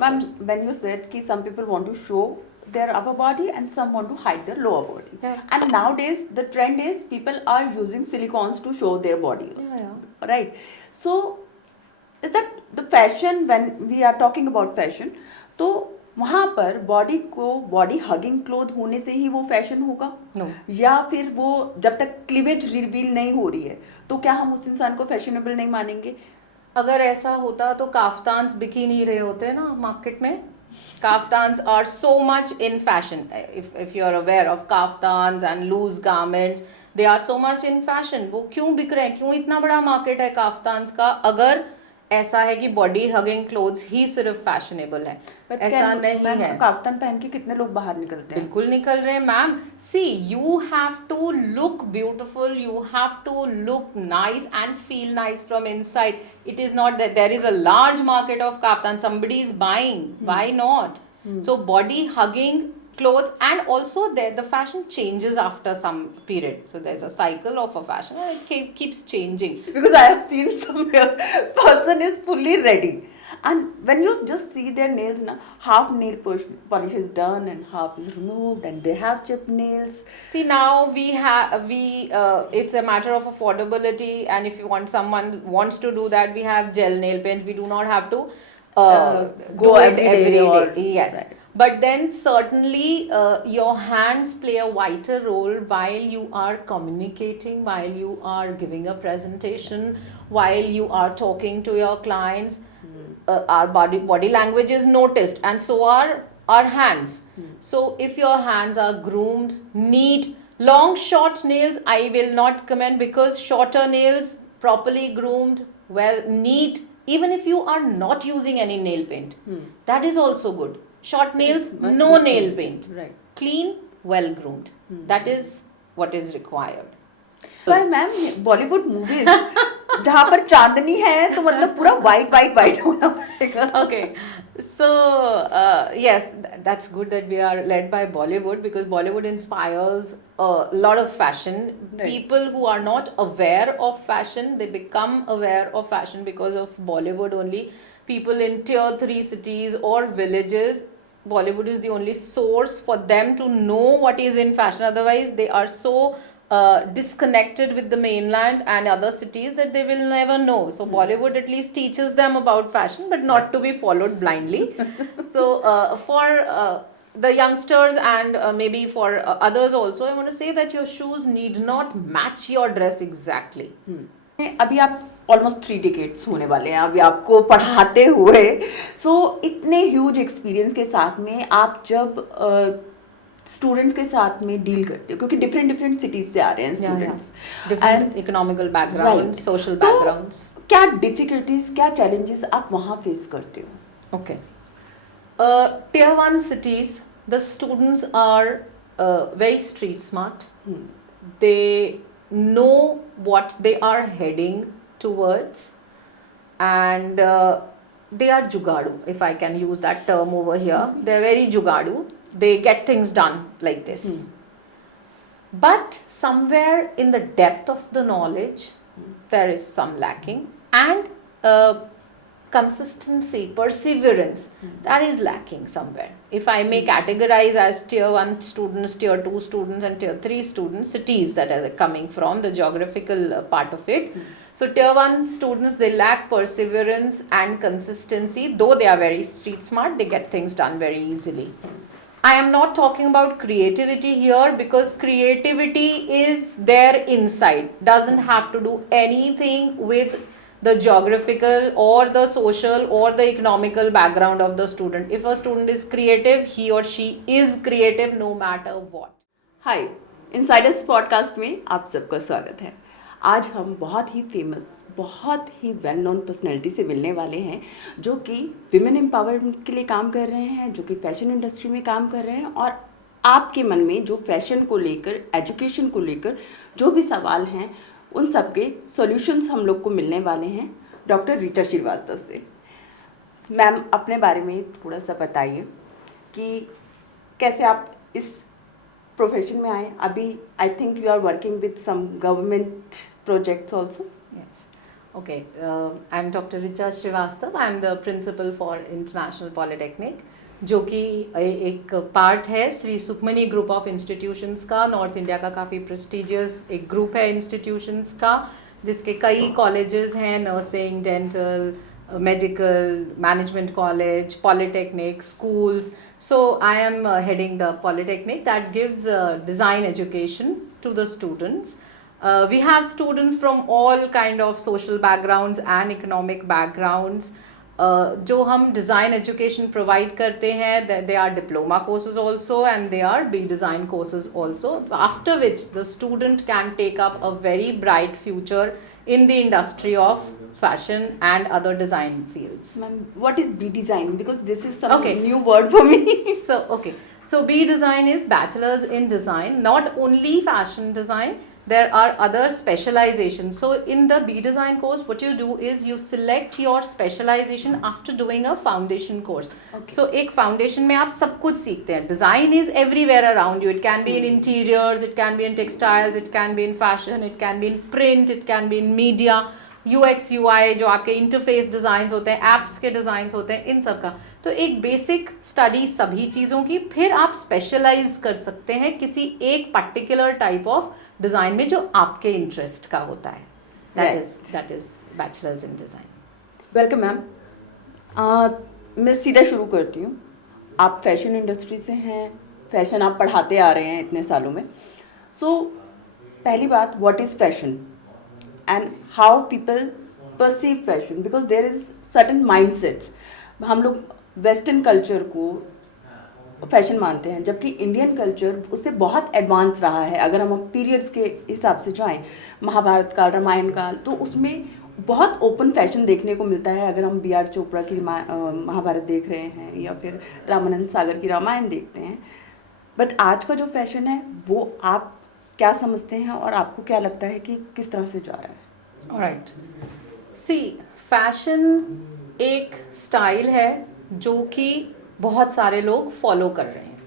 Ma'am, when you said कि some people want to show their upper body and some want to hide their lower body. Yeah. And nowadays the trend is people are using silicons to show their body. Yeah. Right. So is that the fashion when we are talking about fashion? तो वहाँ पर body को body hugging cloth होने से ही वो fashion होगा No. या फिर वो जब तक क्लीवेज रिवील नहीं हो रही है तो क्या हम उस इंसान को फैशनेबल नहीं मानेंगे? अगर ऐसा होता तो काफ्तान्स बिक ही नहीं रहे होते ना मार्केट में. Kaftans are so much in fashion. If you are aware of kaftans and loose garments, they are so much in fashion. वो क्यों बिक रहे हैं? क्यों इतना बड़ा मार्केट है काफ्तान्स का? अगर ऐसा है कि बॉडी हगिंग क्लोथ्स ही सिर्फ फैशनेबल है, ऐसा नहीं है. काफ्तान पहन के कितने लोग बाहर निकलते हैं? बिल्कुल निकल रहे हैं ma'am. See, you have to look beautiful, you have to look nice and feel nice from inside. It is not that there is a large market of kaftan, somebody is buying. Why not? So body hugging clothes, and also the fashion changes after some period. So there's a cycle of a fashion and it keeps changing. Because I have seen somewhere person is fully ready and when you just see their nails na, half nail polish is done and half is removed and they have chipped nails. See, now it's a matter of affordability, and if you want, someone wants to do that, we have gel nail paints. We do not have to go do it every day or, yes. right. But then certainly your hands play a vital role while you are communicating, while you are giving a presentation, while you are talking to your clients. Our body language is noticed, and so are our hands. So if your hands are groomed, neat, long short nails I will not commend, because shorter nails, properly groomed, well, neat, even if you are not using any nail paint, that is also good. Short nails, no nail paint. Right. Clean, well groomed. That is what is required. Why ma'am, Bollywood movies जहाँ पर चांदनी है तो मतलब पूरा white होना पड़ेगा. Okay, so yes, that's good that we are led by Bollywood, because Bollywood inspires a lot of fashion. Right. People who are not aware of fashion, they become aware of fashion because of Bollywood only. People in tier 3 cities or villages, Bollywood is the only source for them to know what is in fashion. Otherwise they are so disconnected with the mainland and other cities that they will never know. So Bollywood at least teaches them about fashion, but not to be followed blindly. So for the youngsters and maybe for others also, I want to say that your shoes need not match your dress exactly. अभी आप almost 3 decades होने वाले हैं अभी आपको पढ़ाते हुए. सो इतने ह्यूज एक्सपीरियंस के साथ में आप जब स्टूडेंट्स के साथ में डील करते हो, क्योंकि डिफरेंट सिटीज से आ रहे हैं students, different economical backgrounds, social तो backgrounds. क्या डिफिकल्टीज, क्या चैलेंजेस आप वहाँ फेस करते हो? Okay. Tier 1 cities, the students are very street smart. They know what they are heading towards, and they are jugadu, if I can use that term over here. They're very jugadu. They get things done like this. But somewhere in the depth of the knowledge, there is some lacking, and consistency, perseverance, that is lacking somewhere. If I may categorize as tier 1 students, tier 2 students and tier 3 students, cities that are coming from the geographical part of it. So tier 1 students, they lack perseverance and consistency. Though they are very street smart, they get things done very easily. I am not talking about creativity here, because creativity is there inside, doesn't have to do anything with the geographical or the social or the economical background of the student. If a student is creative, he or she is creative no matter what. Hi, Insiders podcast में आप सबका स्वागत है. आज हम बहुत ही famous, बहुत ही well known personality से मिलने वाले हैं जो कि विमेन एम्पावरमेंट के लिए काम कर रहे हैं, जो कि फैशन इंडस्ट्री में काम कर रहे हैं, और आपके मन में जो फैशन को लेकर, एजुकेशन को लेकर जो भी सवाल हैं, उन सब के सॉल्यूशंस हम लोग को मिलने वाले हैं डॉक्टर रीटा श्रीवास्तव से. मैम, अपने बारे में थोड़ा सा बताइए कि कैसे आप इस प्रोफेशन में आए. अभी I think you are working with some government projects also. Yes. Okay, I'm Dr. Richa Srivastav. I'm the principal for International Polytechnic, जो कि एक पार्ट है Shri Sukhmani group of institutions का. नॉर्थ इंडिया का काफ़ी प्रेस्टिजियस एक ग्रुप है इंस्टीट्यूशंस का, जिसके कई कॉलेजेस हैं, nursing, dental, medical, management college, polytechnic, schools. So I am heading the polytechnic that gives design education to the students. We have students from all kind of social backgrounds and economic backgrounds. जो हम design education provide करते हैं, they are diploma courses also and they are B design courses also, after which the student can take up a very bright future in the industry of fashion and other design fields. Ma'am, what is B design? Because this is some new word for me. So B design is bachelor's in design, not only fashion design. There are other specializations. So in the B design course, what you do is you select your specialization after doing a foundation course. So एक foundation में आप सब कुछ सीखते हैं. Design is everywhere around you. It can be in interiors, it can be in textiles, it can be in fashion, it can be in print, it can be in media. UX UI जो आपके interface designs होते हैं, apps के designs होते हैं, इन सब का. तो एक बेसिक स्टडी सभी चीज़ों की, फिर आप स्पेशलाइज कर सकते हैं किसी एक पर्टिकुलर टाइप ऑफ डिज़ाइन में जो आपके इंटरेस्ट का होता है. That is bachelors in design. Welcome ma'am. मैं सीधा शुरू करती हूँ. आप फैशन इंडस्ट्री से हैं, फैशन आप पढ़ाते आ रहे हैं इतने सालों में. सो पहली बात, what is fashion and how people perceive fashion, because there is certain mindsets. हम लोग वेस्टर्न कल्चर को फैशन मानते हैं, जबकि इंडियन कल्चर उससे बहुत एडवांस रहा है. अगर हम पीरियड्स के हिसाब से जाएं, महाभारत काल, रामायण काल, तो उसमें बहुत ओपन फैशन देखने को मिलता है. अगर हम बी आर चोपड़ा की महाभारत देख रहे हैं या फिर रामानंद सागर की रामायण देखते हैं. बट आज का जो फैशन है वो आप क्या समझते हैं और आपको क्या लगता है कि किस तरह से जा रहा है? ऑलराइट, सी फैशन एक स्टाइल है जो कि बहुत सारे लोग फॉलो कर रहे हैं.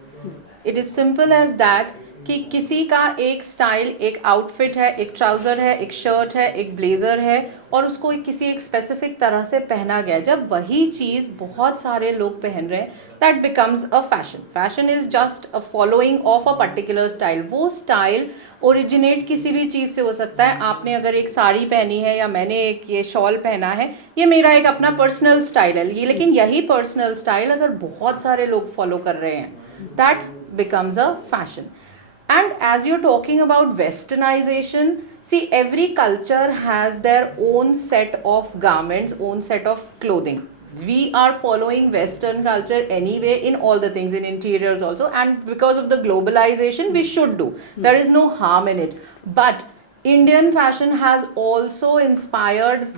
It is simple as that कि किसी का एक स्टाइल, एक आउटफिट है, एक ट्राउज़र है, एक शर्ट है, एक ब्लेज़र है, और उसको किसी एक स्पेसिफिक तरह से पहना गया. जब वही चीज़ बहुत सारे लोग पहन रहे हैं, that becomes a fashion. Fashion is just a following of a particular style. वो स्टाइल ओरिजिनेट किसी भी चीज़ से हो सकता है. आपने अगर एक साड़ी पहनी है या मैंने एक ये शॉल पहना है, ये मेरा एक अपना पर्सनल स्टाइल है ये, लेकिन यही पर्सनल स्टाइल अगर बहुत सारे लोग फॉलो कर रहे हैं, that becomes a fashion. And as you're talking about westernization, see, every culture has their own set of garments, own set of clothing. We are following Western culture anyway in all the things, in interiors also, and because of the globalization, we should do. There is no harm in it. But Indian fashion has also inspired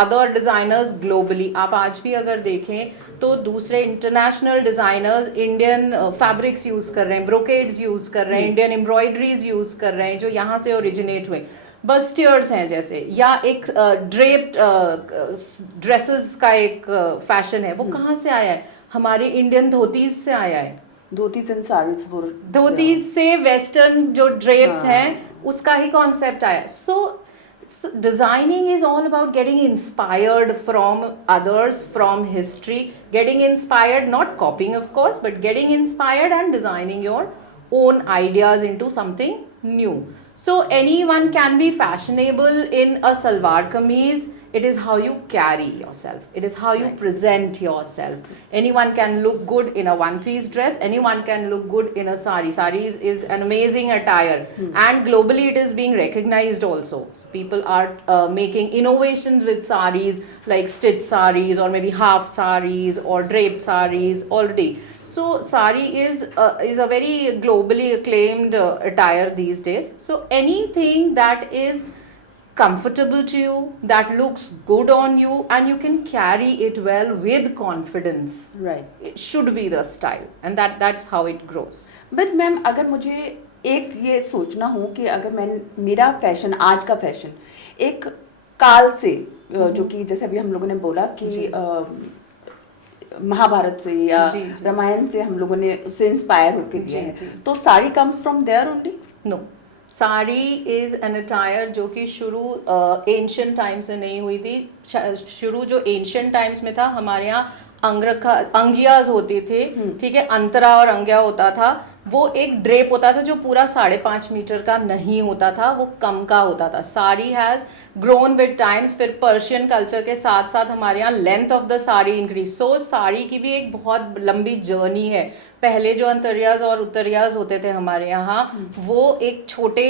other designers globally. आप आज भी अगर देखें तो दूसरे international designers Indian fabrics use कर रहे हैं, ब्रोकेड्स यूज़ कर रहे हैं, इंडियन एम्ब्रॉयडरीज यूज़ कर रहे हैं जो यहाँ से ओरिजिनेट हुए. बस्टियर्स हैं जैसे, या एक ड्रेप्ड ड्रेसेस का एक फैशन है, वो कहाँ से आया है? हमारे इंडियन धोतीज से आया है. धोतीज एंड साड़ीज, धोतीज से वेस्टर्न जो ड्रेप्स हैं उसका ही कॉन्सेप्ट आया. सो designing is all about getting inspired from others, from history, getting inspired, not copying of course, but getting inspired and designing your own ideas into something new. So anyone can be fashionable in a salwar kameez. It is how you carry yourself. It is how you present yourself. Anyone can look good in a one-piece dress. Anyone can look good in a sari. Sari is an amazing attire. And globally it is being recognized also. So people are making innovations with saris, like stitched saris or maybe half saris or draped saris already. So sari is a very globally acclaimed attire these days. So anything that is comfortable to you, that looks good on you, and you can carry it well with confidence. Right. It should be the style, and that's how it grows. But ma'am, अगर मुझे एक ये सोचना हो कि अगर मेरा fashion, आज का फैशन एक काल से, जो कि जैसे अभी हम लोगों ने बोला कि महाभारत से या रामायण से हम लोगों ने उससे इंस्पायर होकर किया है, तो sari comes from there only? No. Sari is an attire जो कि शुरू एंशियंट टाइम से नहीं हुई थी. शुरू जो एंशियंट टाइम्स में था, हमारे यहाँ अंगियाज होती थी, ठीक है, अंतरा और अंग्या होता था. वो एक ड्रेप होता था जो पूरा 5.5 मीटर का नहीं होता था, वो कम का होता था. Sari has grown with times. फिर पर्शियन कल्चर के साथ साथ हमारे यहाँ length of the sari increase. So sari की भी एक बहुत लंबी जर्नी है. पहले जो अंतरियाज और उत्तरियाज होते थे हमारे यहाँ, वो एक छोटे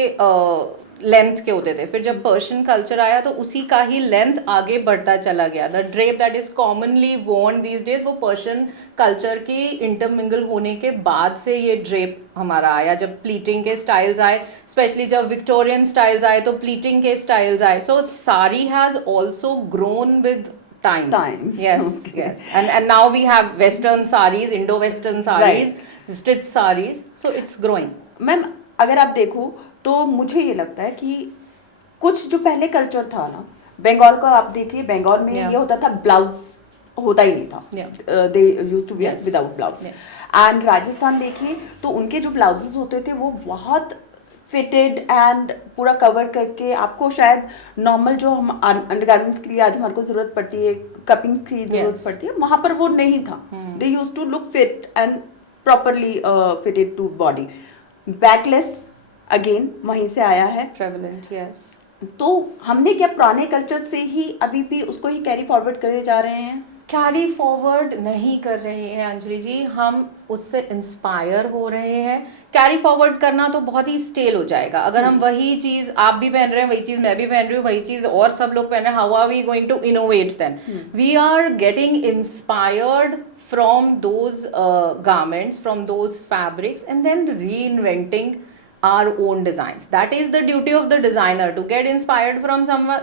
लेंथ के होते थे. फिर जब पर्शियन कल्चर आया तो उसी का ही लेंथ आगे बढ़ता चला गया. The drape that is commonly worn these days, वो पर्शियन कल्चर की इंटरमिंगल होने के बाद से ये ड्रेप हमारा आया. जब प्लीटिंग के स्टाइल्स आए, स्पेशली जब विक्टोरियन स्टाइल्स आए, तो प्लीटिंग के स्टाइल्स आए. So sari has also grown with time. Yes, okay. Yes. And now we have western sarees, Indo-Western sarees, stitched sarees. So it's growing. Ma'am अगर आप देखो तो मुझे ये लगता है कि कुछ जो पहले कल्चर था ना, बंगाल का आप देखिए, बंगाल में ये होता था ब्लाउज होता ही नहीं था. They used to wear without blouse. And Rajasthan देखिए तो उनके जो ब्लाउजेस होते थे वो बहुत फिटेड एंड पूरा कवर करके, आपको शायद नॉर्मल जो हम अंडरगारमेंट्स के लिए आज हमारे को जरूरत पड़ती है, कपिंग की जरूरत पड़ती है, वहां पर वो नहीं था. They used to look fit and properly fitted to body. Backless again वहीं से आया है, Prevalent, yes. तो हमने क्या पुराने कल्चर से ही अभी भी उसको ही कैरी फॉरवर्ड करे जा रहे हैं? कैरी फॉरवर्ड नहीं कर रहे हैं अंजलि जी, हम उससे इंस्पायर हो रहे हैं. कैरी फॉरवर्ड करना तो बहुत ही स्टेल हो जाएगा. अगर हम वही चीज आप भी पहन रहे हैं, वही चीज मैं भी पहन रही हूँ, वही चीज और सब लोग पहन रहे हैं, how are we going to innovate then? We are getting inspired from those garments, from those fabrics, and then reinventing our own designs. That is the duty of the designer, to get inspired from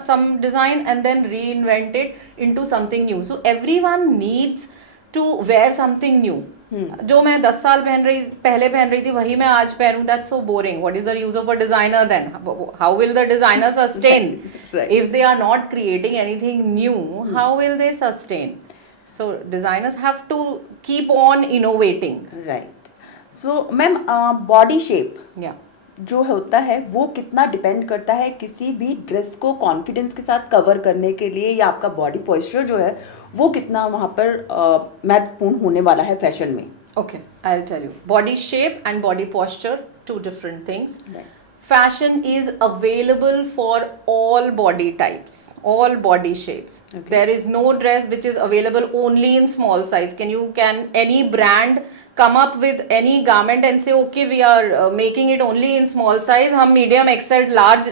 some design and then reinvent it into something new. So everyone needs to wear something new. जो मैं 10 साल पहले पहन रही थी वही मैं आज पहनूं, that's so boring. What is the use of a designer then? How will the designer sustain? Right. If they are not creating anything new, how will they sustain? So designers have to keep on innovating. Right. So ma'am body shape Yeah. जो होता है वो कितना depend करता है किसी भी dress को कॉन्फिडेंस के साथ कवर करने के लिए, या आपका बॉडी पोस्चर जो है वो कितना वहाँ पर महत्वपूर्ण होने वाला है फैशन में? Okay, I'll tell you. Body shape and body posture, two different things. Right. Fashion is available for all body types, all body shapes. Okay. There is no dress which is available only in small size. Can any brand come up with any garment and say, okay, we are making it only in small size, हम medium XL, large,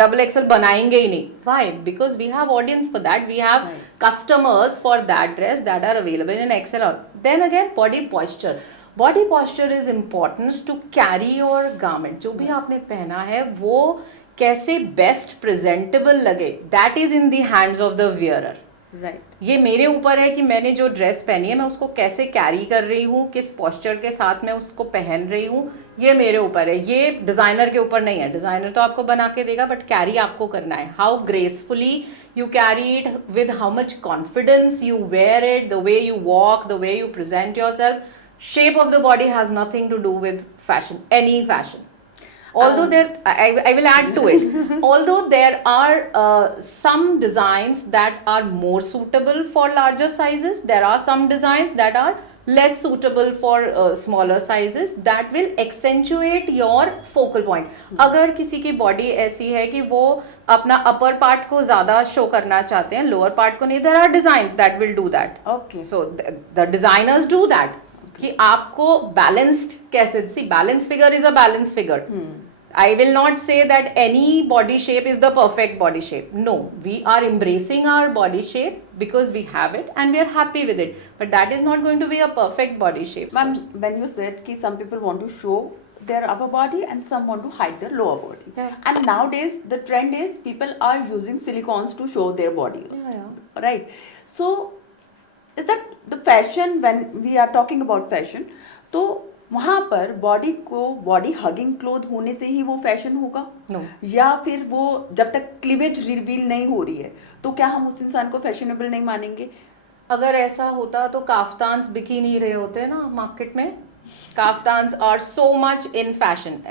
double XL बनाएंगे ही नहीं? Why? Because we have audience for that. We have customers for that dress that are available in XL. Then again, body posture. Body posture is important to carry your garment. जो भी आपने पहना है वो कैसे best presentable लगे, that is in the hands of the wearer. Right. ये मेरे ऊपर है कि मैंने जो ड्रेस पहनी है मैं उसको कैसे कैरी कर रही हूँ, किस पॉस्चर के साथ मैं उसको पहन रही हूँ, ये मेरे ऊपर है. ये डिज़ाइनर के ऊपर नहीं है. डिज़ाइनर तो आपको बना के देगा, बट कैरी आपको करना है. How gracefully you carry it, with how much confidence you wear it, the way you walk, the way you present yourself. Shape of the body has nothing to do with fashion, any fashion. Although I will add to it. Although there are some designs that are more suitable for larger sizes, there are some designs that are less suitable for smaller sizes, that will accentuate your focal point. अगर किसी की body ऐसी है कि वो अपना upper part को ज़्यादा शो करना चाहते हैं, लोअर पार्ट को नहीं, there are designs that will do that. Okay. So the designers do that. कि आपको बैलेंस्ड कैसे, see balance figure is a balance figure. I will not say that any body shape is the perfect body shape. No, we are embracing our body shape because we have it and we are happy with it. But that is not going to be a perfect body shape. Ma'am, when you said कि some people want to show their upper body and some want to hide their lower body. Yeah. And nowadays the trend is people are using silicones to show their body. Yeah. Right. So is that the fashion, when we are talking about fashion, तो वहाँ पर body को body hugging cloth होने से ही वो fashion होगा? No. या फिर वो जब तक क्लीवेज रिवील नहीं हो रही है तो क्या हम उस इंसान को फैशनेबल नहीं मानेंगे? अगर ऐसा होता तो काफ्तान्स बिक ही नहीं रहे होते ना मार्केट में. Kaftans are so much in fashion.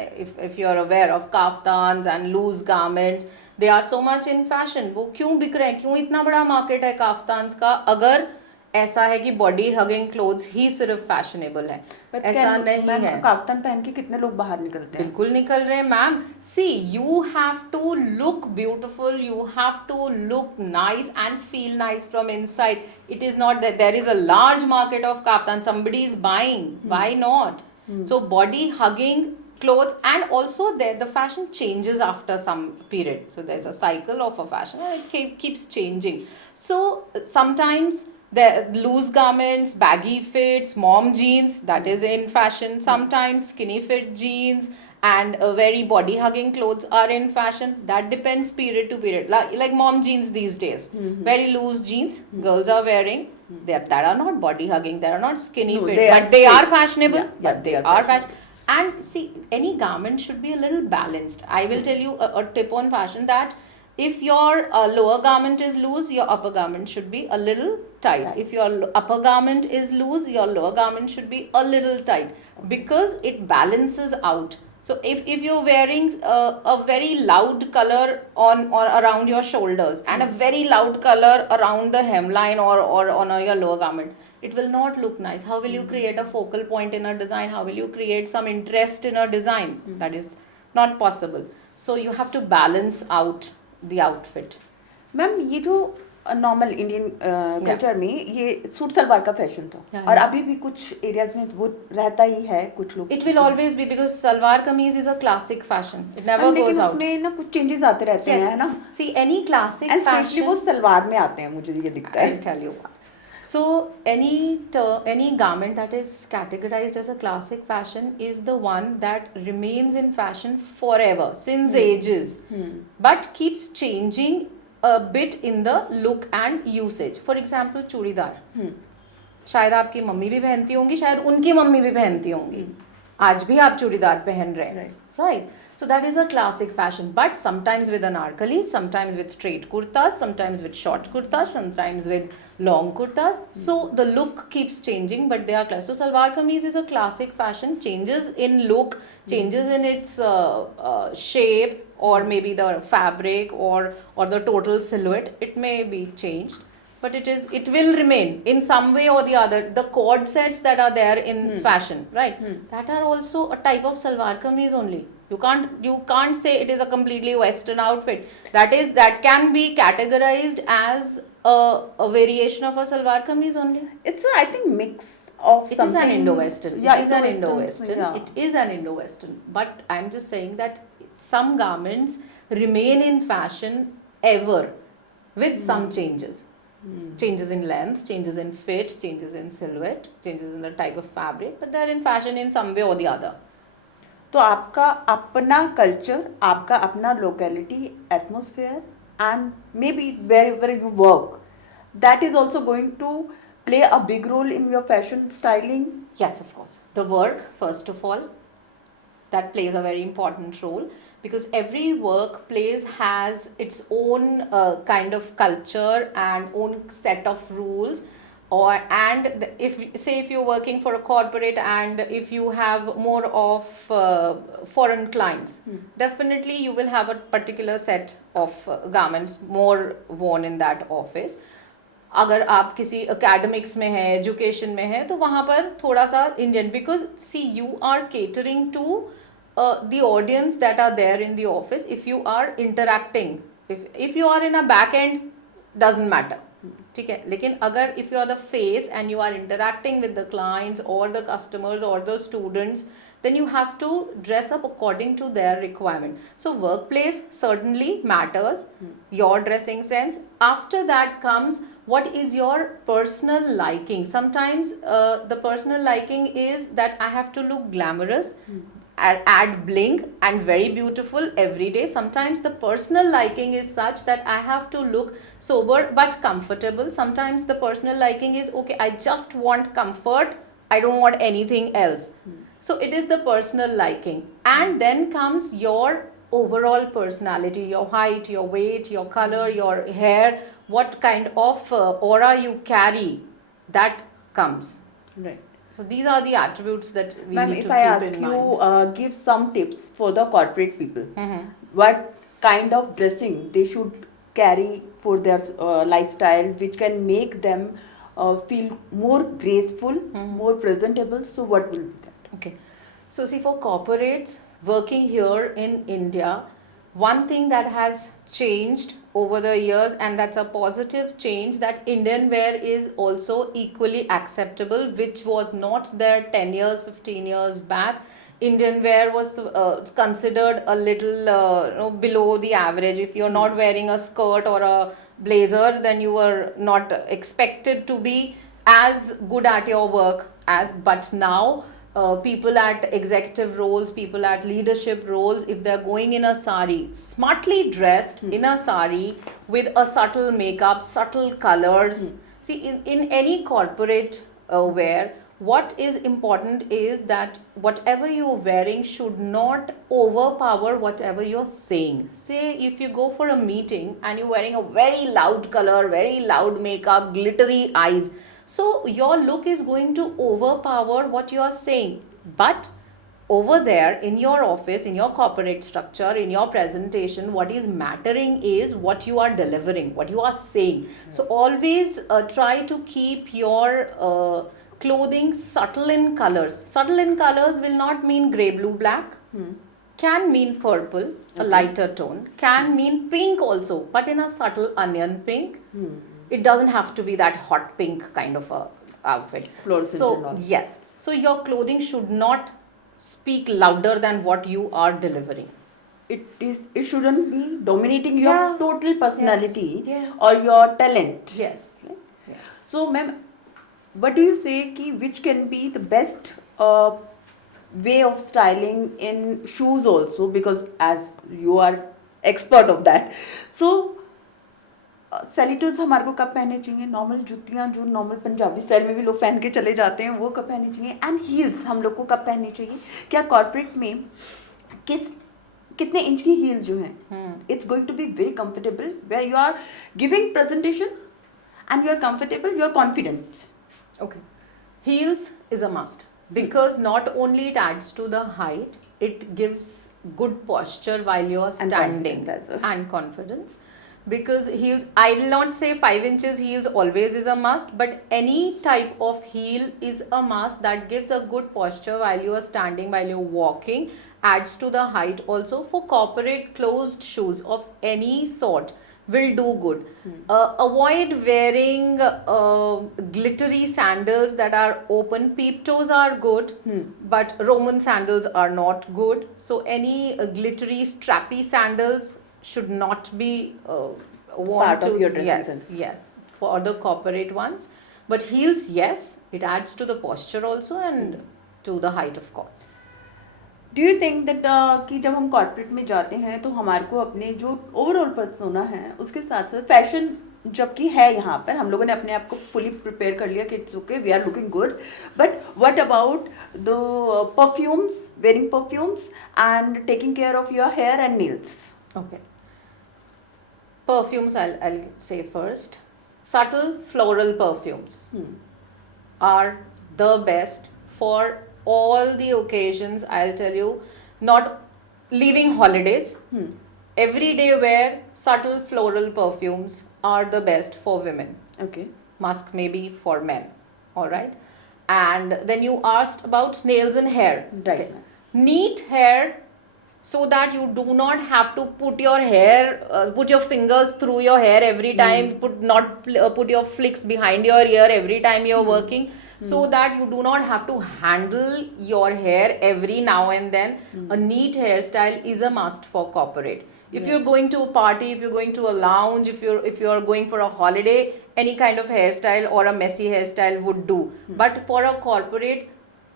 If you're aware of kaftans and loose garments, they are so much in fashion. वो क्यों बिक रहे हैं, क्यों इतना बड़ा मार्केट है काफ्तान्स का, अगर ऐसा है कि बॉडी हगिंग क्लोथ्स ही सिर्फ फैशनेबल है? ऐसा नहीं है. काफ्तान पहन के कितने लोग बाहर निकलते हैं? बिल्कुल निकल रहे हैं ma'am. See, you have to look beautiful, you have to look nice and feel nice from inside. It is not that there is a large market of kaftan, somebody is buying. Why not? So body hugging clothes, and also the fashion changes after some period. So there's a cycle of a fashion and it keeps changing. So sometimes the loose garments, baggy fits, mom jeans, that is in fashion. Sometimes skinny fit jeans and very body hugging clothes are in fashion. That depends period to period. Like mom jeans these days, very loose jeans girls are wearing, that are not body hugging, they are not skinny fit, but they are fashionable. Yeah, but they are fashion. And see, any garment should be a little balanced. I will tell you a tip on fashion, that if your lower garment is loose, your upper garment should be a little tight. If your upper garment is loose, your lower garment should be a little tight, because it balances out. So if you're wearing a very loud color on or around your shoulders, and a very loud color around the hemline or on your lower garment, it will not look nice. How will you create a focal point in a design? How will you create some interest in a design? That is not possible. So you have to balance out the outfit. Ma'am, ये जो normal Indian culture में ये suit salwar का fashion था, और अभी भी कुछ एरियाज में वो रहता ही है, कुछ लोग. It will always be, because salwar kameez is a classic fashion. It never goes out. उसमें ना कुछ चेंजेस आते रहते हैं, है ना? See, any classic and fashion. especially वो सलवार में आते हैं, मुझे ये दिखता है. I'll tell you why. So any garment that is categorized as a classic fashion is the one that remains in fashion forever, since ages, but keeps changing a bit in the look and usage. For example, churidar. शायद आपकी mummy भी पहनती होंगी, शायद उनकी mummy भी पहनती होंगी. आज भी आप चूड़ीदार पहन रहे हैं, right? So that is a classic fashion, but sometimes with anarkali, sometimes with straight kurtas, sometimes with short kurtas, sometimes with long kurtas. So the look keeps changing, but they are classic. So salwar kameez is a classic fashion, changes in look, changes in its shape, or maybe the fabric or the total silhouette. It may be changed, but it will remain in some way or the other. The cord sets that are there in fashion, right? That are also a type of salwar kameez only. You can't say it is a completely Western outfit. That can be categorized as a variation of a salwar kameez only. It's I think mix of It something. is an Indo-Western. Yeah, It is an Indo-Western. yeah. It is an Indo-Western. But I'm just saying that some garments remain in fashion ever, with some changes. Changes in length, changes in fit, changes in silhouette, changes in the type of fabric, but they're in fashion in some way or the other. तो आपका अपना culture, आपका अपना locality, atmosphere, and maybe where you work, that is also going to play a big role in your fashion styling? Yes, of course. The work, first of all, that plays a very important role, because every workplace has its own kind of culture and own set of rules. If you're working for a corporate and if you have more of foreign clients, definitely you will have a particular set of garments more worn in that office. अगर आप किसी academics में है, education में है, तो वहाँ पर थोड़ा सा Indian, because see, you are catering to the audience that are there in the office. If you are interacting, if you are in a back end, doesn't matter, ठीक है. लेकिन अगर if you are the face and you are interacting with the clients or the customers or the students, then you have to dress up according to their requirement. So workplace certainly matters, your dressing sense. After that comes what is your personal liking. Sometimes the personal liking is that I have to look glamorous, add bling and very beautiful every day. Sometimes the personal liking is such that I have to look sober but comfortable. Sometimes the personal liking is, okay, I just want comfort, I don't want anything else. So it is the personal liking. And then comes your overall personality, your height, your weight, your color, your hair, what kind of aura you carry, that comes. Right. So these are the attributes that we Ma'am, need if to I keep ask in you, mind. give some tips for the corporate people, Mhm. what kind of dressing they should carry for their lifestyle, which can make them feel more graceful, more presentable. So, what will be that? Okay. So see, for corporates working here in India, one thing that has changed over the years, and that's a positive change, that Indian wear is also equally acceptable, which was not there 10 years, 15 years back. Indian wear was considered a little below the average. If you're not wearing a skirt or a blazer, then you were not expected to be as good at your work as. But now people at executive roles, people at leadership roles, if they're going in a sari, smartly dressed in a sari with a subtle makeup, subtle colors. See, in any corporate wear, what is important is that whatever you're wearing should not overpower whatever you're saying. Say if you go for a meeting and you're wearing a very loud color, very loud makeup, glittery eyes, so your look is going to overpower what you are saying. But over there in your office, in your corporate structure, in your presentation, what is mattering is what you are delivering, what you are saying. So always try to keep your clothing subtle in colors. Subtle in colors will not mean grey, blue, black. Can mean purple, a lighter tone. Can mean pink also, but in a subtle onion pink. It doesn't have to be that hot pink kind of a outfit. Fluorescent and So all. yes, so your clothing should not speak louder than what you are delivering. It shouldn't be dominating your Yeah. total personality Yes. or your talent. Yes. Yes. So, ma'am, what do you say ki which can be the best way of styling in shoes also, because as you are expert of that. So, सेलिटोज हमारे को कब पहनने चाहिए, normal जूतियाँ जो normal Punjabi style में भी लोग पहन के चले जाते हैं वो कब पहननी चाहिए, एंड हील्स हम लोग को कब पहननी चाहिए, क्या कॉर्पोरेट में कितने इंच की हील जो हैं, it's going to be very comfortable where you are giving presentation and you are comfortable, you are confident. Okay. Heels is a must because not only it adds to the height, it gives good posture while you're And standing confidence as well. and confidence. Because heels, I will not say 5 inches heels always is a must, but any type of heel is a must that gives a good posture while you are standing, while you're walking, adds to the height also. For corporate closed shoes of any sort will do good. Avoid wearing glittery sandals that are open. Peep toes are good, but Roman sandals are not good. So any glittery strappy sandals should not be worn Part to of your dressing yes, sense. yes, for the corporate ones. But heels, yes, it adds to the posture also and to the height, of course. Do you think that कि जब हम corporate में जाते हैं तो हमारे को अपने जो ओवरऑल पर्सोना है उसके साथ साथ फैशन जबकि है यहाँ पर, हम लोगों ने अपने आप को फुली प्रिपेयर कर लिया कि it's okay, we are looking good, but what about the perfumes, wearing perfumes and taking care of your hair and nails. Okay. Perfumes, I'll say first. Subtle floral perfumes are the best for all the occasions. I'll tell you, not leaving holidays. Everyday wear, subtle floral perfumes are the best for women. Okay. Musk maybe for men. All right. And then you asked about nails and hair. Right. Neat hair, so that you do not have to put your hair, put your fingers through your hair every time, put your flicks behind your ear every time you're working, so that you do not have to handle your hair every now and then. A neat hairstyle is a must for corporate. If you're going to a party, if you're going to a lounge, if you're going for a holiday, any kind of hairstyle or a messy hairstyle would do. But for a corporate,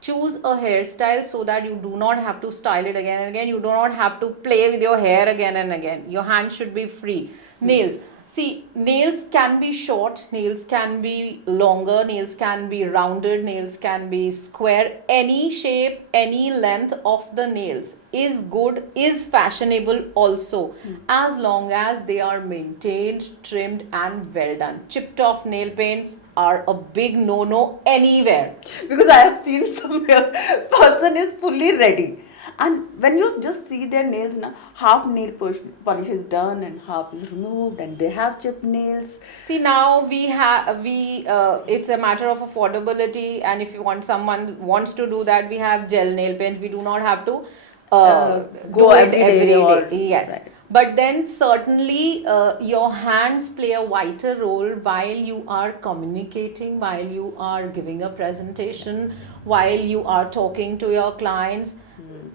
choose a hairstyle so that you do not have to style it again and again. You do not have to play with your hair again and again. Your hands should be free. Nails. See, nails can be short, nails can be longer, nails can be rounded, nails can be square. Any shape, any length of the nails is good, is fashionable also, as long as they are maintained, trimmed, and well done. Chipped off nail paints are a big no no anywhere. Because I have seen somewhere person is fully ready, and when you just see their nails now, half nail polish is done and half is removed, and they have chipped nails. See, now it's a matter of affordability, and if you want, someone wants to do that, we have gel nail paints. We do not have to Go do it every day or- Yes. right. But then certainly your hands play a vital role while you are communicating, while you are giving a presentation, while you are talking to your clients.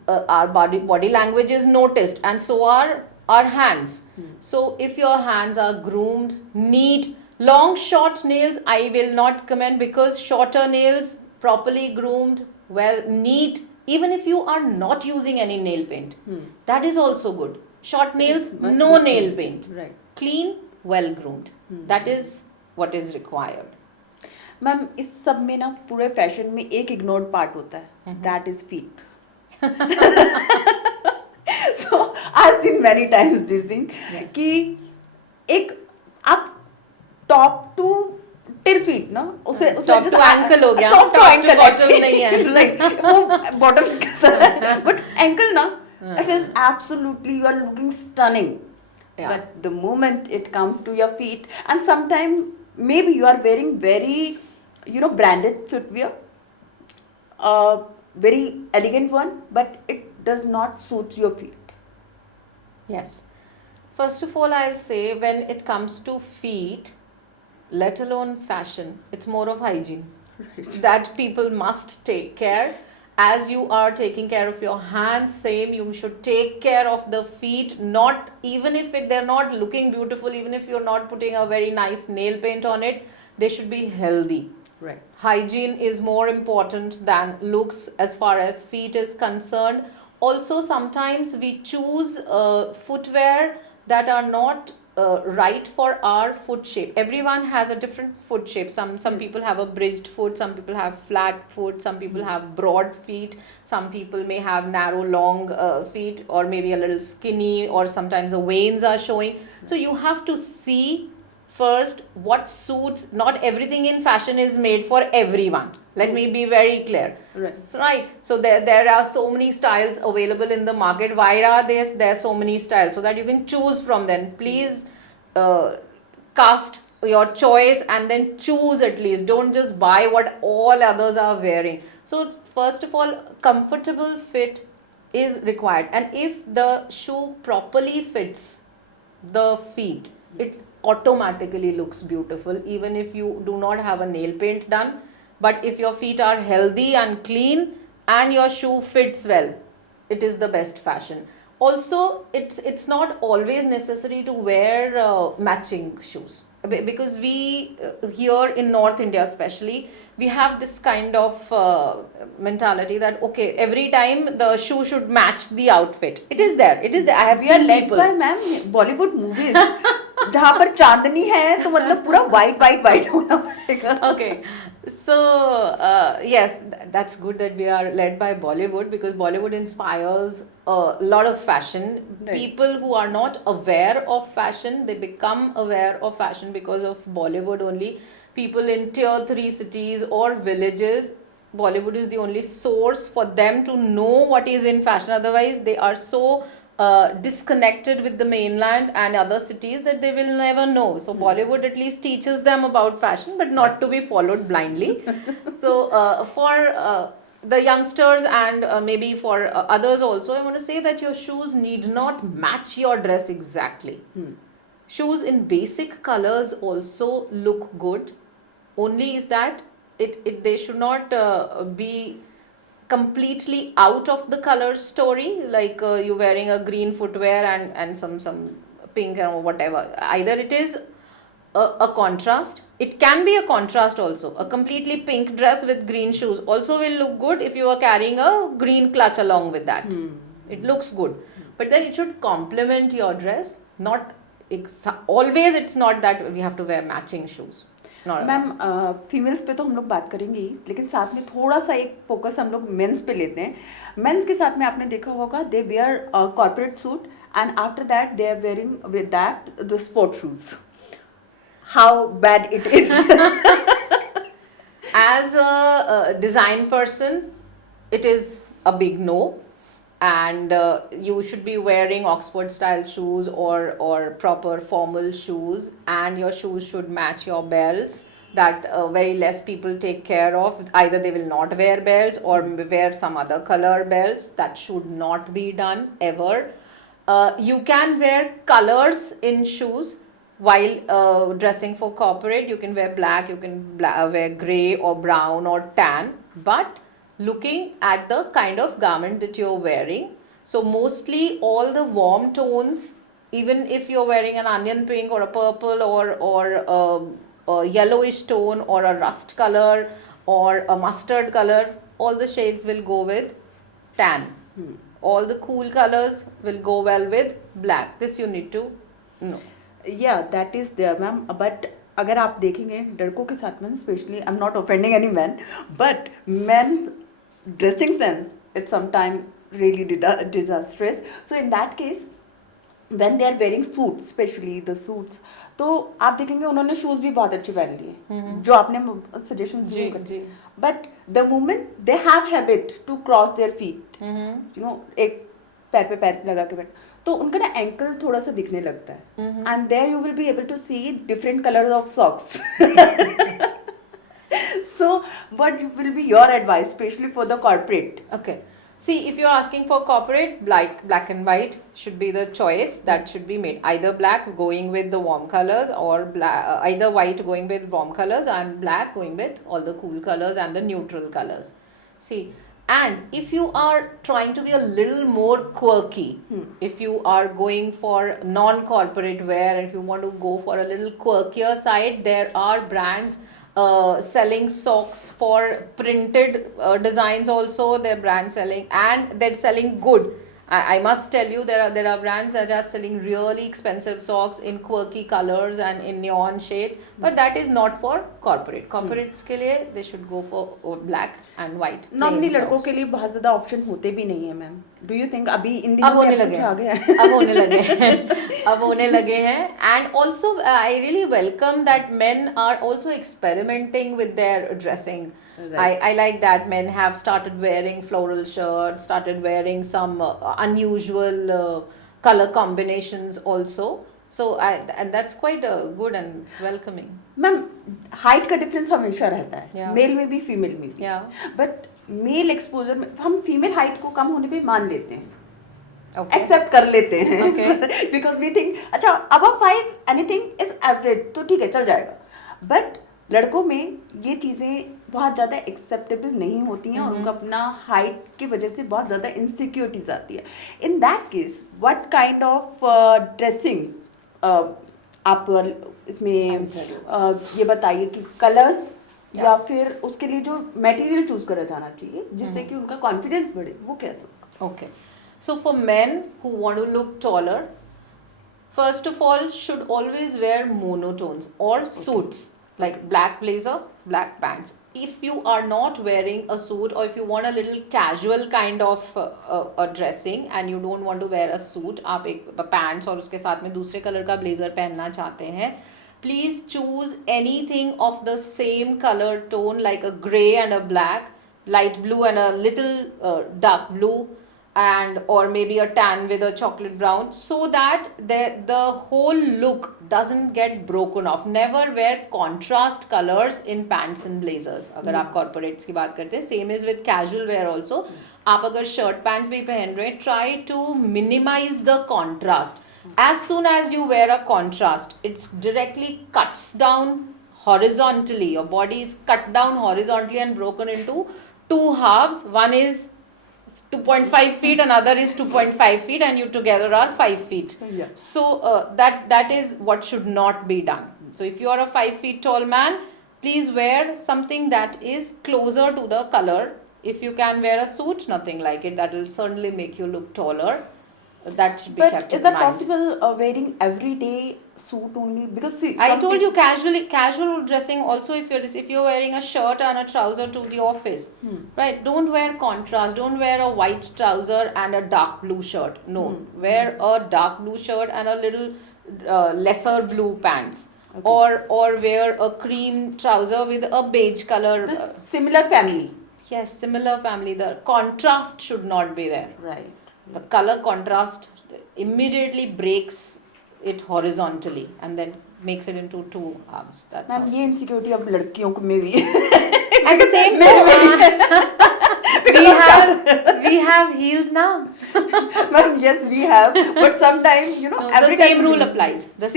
Our body language is noticed, and so are our hands. So if your hands are groomed, neat, long short nails I will not commend, because shorter nails, properly groomed, well, neat, even if you are not using any nail paint, that is also good. Short nails, must no be nail clean. paint, Right. clean, well groomed. That is what is required. Ma'am इस सब में ना पूरे fashion में एक ignored part होता है, that is feet. So I have seen many times this thing कि एक आप टॉप टू टिल फीट ना उसे Top to ankle हो गया, top to top to ankle bottom नहीं है. लाइक वो बॉटम करता है, बट एंकल ना it is absolutely you are looking stunning. Yeah. But the moment it comes to your feet, and sometimes maybe you are wearing very, branded footwear, very elegant one, but it does not suit your feet. Yes. First of all, I'll say when it comes to feet, let alone fashion, it's more of hygiene. That people must take care. As you are taking care of your hands, same, you should take care of the feet. Not even if they're not looking beautiful, even if you're not putting a very nice nail paint on it, they should be healthy. Right. Hygiene is more important than looks as far as feet is concerned. Also, sometimes we choose footwear that are not right for our foot shape. Everyone has a different foot shape. Some Yes. people have a bridged foot, some people have flat foot, some people have broad feet, some people may have narrow long feet, or maybe a little skinny, or sometimes the veins are showing. So you have to see first what suits. Not everything in fashion is made for everyone. Let me be very clear. Right. Right. So there are so many styles available in the market. Why are there so many styles? So that you can choose from them. Please cast your choice and then choose at least. Don't just buy what all others are wearing. So first of all, comfortable fit is required. And if the shoe properly fits the feet, it automatically looks beautiful, even if you do not have a nail paint done. But if your feet are healthy and clean and your shoe fits well, it is the best fashion. Also, it's not always necessary to wear matching shoes, because we here in North India especially, we have this kind of mentality that okay, every time the shoe should match the outfit. It is there. I have We are seen led people. by ma'am Bollywood movies जहाँ पर चांदनी है तो मतलब पूरा white white white होना पड़ेगा. Okay, so yes, that's good that we are led by Bollywood, because Bollywood inspires a lot of fashion. Right. People who are not aware of fashion, they become aware of fashion because of Bollywood only. People in tier 3 cities or villages, Bollywood is the only source for them to know what is in fashion. Otherwise, they are so disconnected with the mainland and other cities that they will never know. So Bollywood at least teaches them about fashion, but not to be followed blindly. So for the youngsters and maybe for others also, I want to say that your shoes need not match your dress exactly. Shoes in basic colors also look good, only is that they should not be completely out of the color story, like you wearing a green footwear and some pink or whatever. Either it is a contrast. It can be a contrast also. A completely pink dress with green shoes also will look good if you are carrying a green clutch along with that. It looks good, but then it should complement your dress, not always it's not that we have to wear matching shoes. Not at all. Ma'am females पे तो हम लोग बात करेंगे ही, लेकिन साथ में थोड़ा सा एक फोकस हम लोग मेंस पे लेते हैं. मेंस के साथ में आपने देखा होगा they wear corporate suit and after that they are wearing with that the sport shoes. How bad it is? As a design person, it is a big no, and you should be wearing Oxford style shoes or proper formal shoes, and your shoes should match your belts. That very less people take care of. Either they will not wear belts or wear some other color belts. That should not be done ever. You can wear colors in shoes while dressing for corporate. You can wear black, you can wear grey or brown or tan, but looking at the kind of garment that you're wearing. So mostly all the warm tones, even if you're wearing an onion pink or a purple or a yellowish tone or a rust color or a mustard color, all the shades will go with tan. All the cool colors will go well with black. This you need to know. या that is there ma'am. But अगर आप देखेंगे लड़कों के साथ में specially, I am not offending any man, but man dressing sense it's sometime really disastrous. So in that case when they are wearing suit, specially the suits, तो आप देखेंगे उन्होंने शूज भी बहुत अच्छे पहन लिए जो आपने सजेशन जी, दिए. जी. But the moment they have habit to cross their feet, you know, एक पैर पे पैर लगा के बैठ, तो उनका ना एंकल थोड़ा सा दिखने लगता है. And there you will be able to see different colours of socks. So what will be your advice specially for the corporate? Okay. See, if you're asking for corporate, black and white should be the choice that should be made. Either black going with the warm colors, or either white going with warm colors and black going with all the cool colors and the neutral colors. See, and if you are trying to be a little more quirky, if you are going for non-corporate wear, and if you want to go for a little quirkier side, there are brands selling socks for printed designs also. Their brand selling, and they're selling good. I must tell you, there are brands that are selling really expensive socks in quirky colors and in neon shades, but that is not for corporate. Corporates के लिए they should go for black and white. Normally plain लड़कों socks. के लिए बहुत ज्यादा option होते भी नहीं है मैम. डू यू थिंक अभी इन अब दिनों होने में लगे कुछ आ गया हैं, अब होने लगे हैं, अब होने लगे हैं. And also I really welcome that men are also experimenting with their dressing. Right. I like that men have started wearing floral shirts, started wearing some unusual color combinations also. So and that's quite good and it's welcoming. Ma'am height का difference हमेशा रहता है, Yeah. Mail में भी female में भी. Yeah. But mail exposure में हम फीमेल हाइट को कम होने पे मान लेते हैं, Okay. एक्सेप्ट कर लेते हैं. Okay. बिकॉज वी थिंक अच्छा अबव 5 एनीथिंग इज एवरेज, तो ठीक है चल जाएगा. बट लड़कों में ये चीज़ें बहुत ज़्यादा एक्सेप्टेबल नहीं होती हैं, और उनका अपना हाइट की वजह से बहुत ज़्यादा इनसिक्योरिटीज आती है. इन that case what kind of dressings आप इसमें ये बताइए कि कलर्स या फिर उसके लिए जो मटेरियल चूज करा जाना चाहिए जिससे कि उनका कॉन्फिडेंस बढ़े, वो कैसे? Okay. So for men who want to look taller, first of all, should always wear monotones or suits, like black blazer, black pants. If you are not wearing a suit, or if you want a little casual kind of a dressing and you don't want to wear a suit, आप एक pants और उसके साथ में दूसरे colour का blazer पहनना चाहते हैं, please choose anything of the same color tone, like a grey and a black, light blue and a little dark blue, and or maybe a tan with a chocolate brown, so that the whole look doesn't get broken off. Never wear contrast colors in pants and blazers. अगर आप corporates की बात करते हैं, same is with casual wear also. आप अगर shirt pant भी पहन रहे हैं, try to minimize the contrast. As soon as you wear a contrast, it directly cuts down horizontally. Your body is cut down horizontally and broken into two halves. One is 2.5 feet, another is 2.5 feet, and you together are 5 feet. Yeah. So that is what should not be done. So if you are a 5 feet tall man, please wear something that is closer to the color. If you can wear a suit, nothing like it, that will certainly make you look taller. that should be But kept is in that mind. possible wearing everyday suit only? Because see, I some told peop- you casual dressing also, if you're wearing a shirt and a trouser to the office, right? Don't wear contrast. Don't wear a white trouser and a dark blue shirt. No, wear a dark blue shirt and a little lesser blue pants, or wear a cream trouser with a beige color. this similar family. Yes, similar family. The contrast should not be there. Right. The color contrast immediately breaks it horizontally and then makes it into two halves. That's ma'am all. ये insecurity अब लड़कियों को में भी है. At the same time, we have heels now. Ma'am, yes, we have, but sometimes No, every the same time rule we- applies. The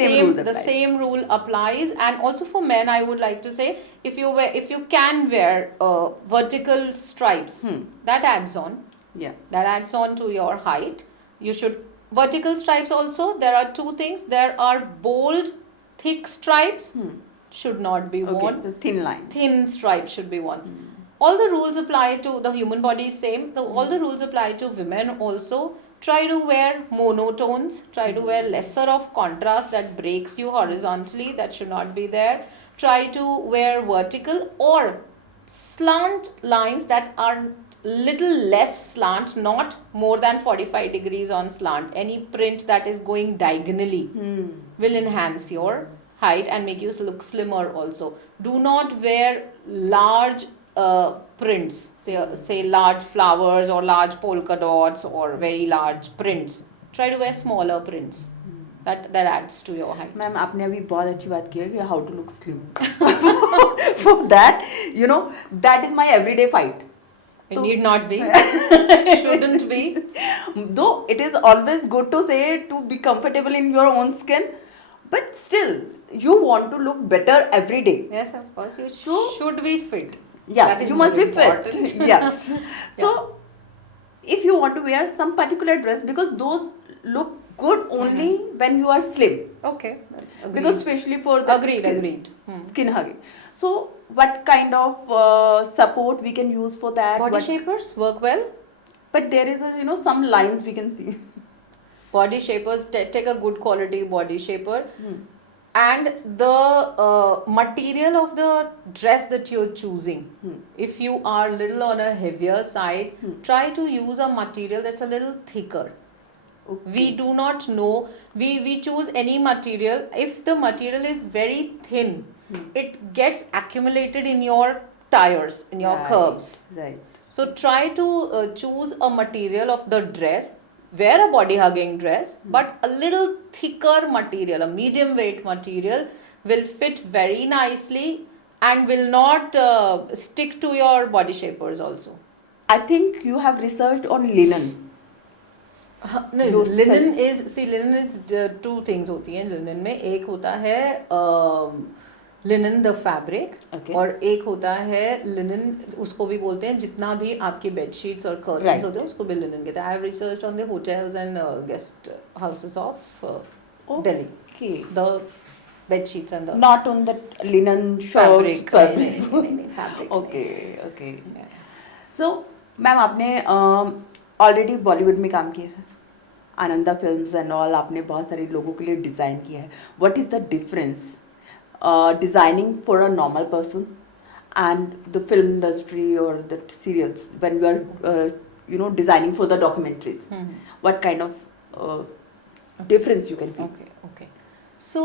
same rule applies, and also for men, I would like to say, if you can wear vertical stripes, that adds on. Yeah. That adds on to your height. You should vertical stripes also. There are two things. There are bold, thick stripes. Should not be worn. Okay. The thin line. Thin stripes should be worn. All the rules apply to the human body is same. All the rules apply to women also. Try to wear monotones. Try to wear lesser of contrast that breaks you horizontally. That should not be there. Try to wear vertical or slant lines that are little less slant, not more than 45 degrees on slant. Any print that is going diagonally will enhance your height and make you look slimmer also. Do not wear large prints, say large flowers or large polka dots or very large prints. Try to wear smaller prints. That adds to your height. Ma'am आपने अभी बहुत अच्छी बात की है कि how to look slim. For that, that is my everyday fight. It need not be. Shouldn't be. Though it is always good to say to be comfortable in your own skin, but still you want to look better every day. Yes, of course. You So- should be fit. Yeah, That is you must more be fit. important. Yes. So if you want to wear some particular dress, because those look good only when you are slim. Okay. Agreed. Because especially for the Agreed. skin hugging. So what kind of support we can use for that? Body shapers work well. But there is some lines we can see. Body shapers, take a good quality body shaper. And the material of the dress that you're choosing, if you are little on a heavier side, try to use a material that's a little thicker. Okay. We do not know, we choose any material. If the material is very thin, it gets accumulated in your tires, in your curves. Right. So try to choose a material of the dress. Wear a body hugging dress, but a little thicker material, a medium weight material will fit very nicely and will not stick to your body shapers also. I think you have researched on linen. No, Those linen is two things होती हैं linen में. एक होता है linen the fabric Okay. और एक होता है लिनन, उसको भी बोलते हैं जितना भी आपकी बेडशीट्स और कर्टन्स Right. होते हैं उसको भी लिनन कहते हैं. I have researched on the hotels and guest houses of Delhi, Okay. The bedsheets and the Not on the linen shirts. Fabric नहीं फैब्रिक. Okay. So, मैम आपने ऑलरेडी बॉलीवुड में काम किया है, आनंदा फिल्म्स एंड ऑल, आपने बहुत सारे लोगों के लिए डिज़ाइन किया है. What is the difference designing for a normal person and the film industry or the serials when you are designing for the documentaries? What kind of difference you can feel? Okay. So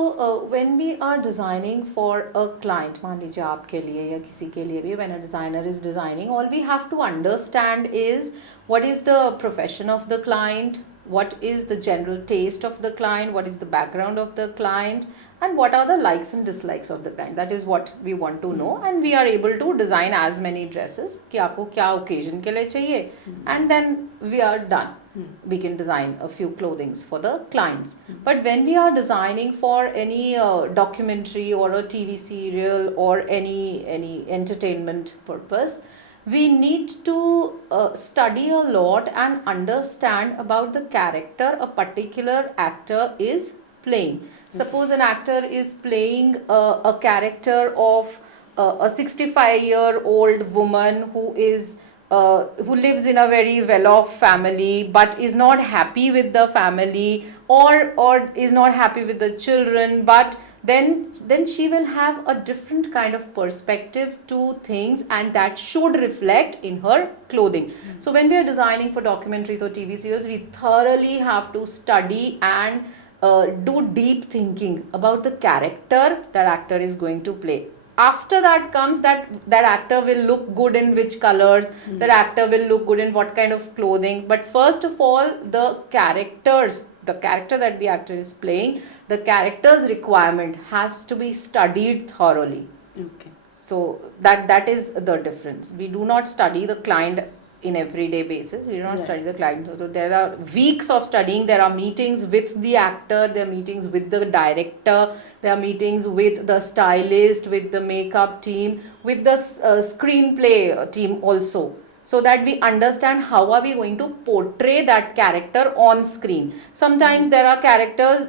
when we are designing for a client, मान लीजिए आपके लिए या किसी के लिए भी, when a designer is designing, all we have to understand is what is the profession of the client, what is the general taste of the client, what is the background of the client, and what are the likes and dislikes of the client. That is what we want to know, and we are able to design as many dresses कि आपको क्या occasion के लिए चाहिए, and then we are done. We can design a few clothings for the clients. But when we are designing for any documentary or a TV serial or any entertainment purpose, we need to study a lot and understand about the character a particular actor is playing. Suppose an actor is playing a character of a 65-year-old woman who is who lives in a very well-off family but is not happy with the family, or is not happy with the children, but then she will have a different kind of perspective to things, and that should reflect in her clothing. So when we are designing for documentaries or TV serials, we thoroughly have to study and do deep thinking about the character that actor is going to play. After that comes that actor will look good in which colors, that actor will look good in what kind of clothing. But first of all, the character that the actor is playing, the character's requirement has to be studied thoroughly. Okay. So that is the difference. We do not study the client in everyday basis. We do not study the client. So there are weeks of studying. There are meetings with the actor. There are meetings with the director. There are meetings with the stylist, with the makeup team, with the screenplay team also, so that we understand how are we going to portray that character on screen. Sometimes there are characters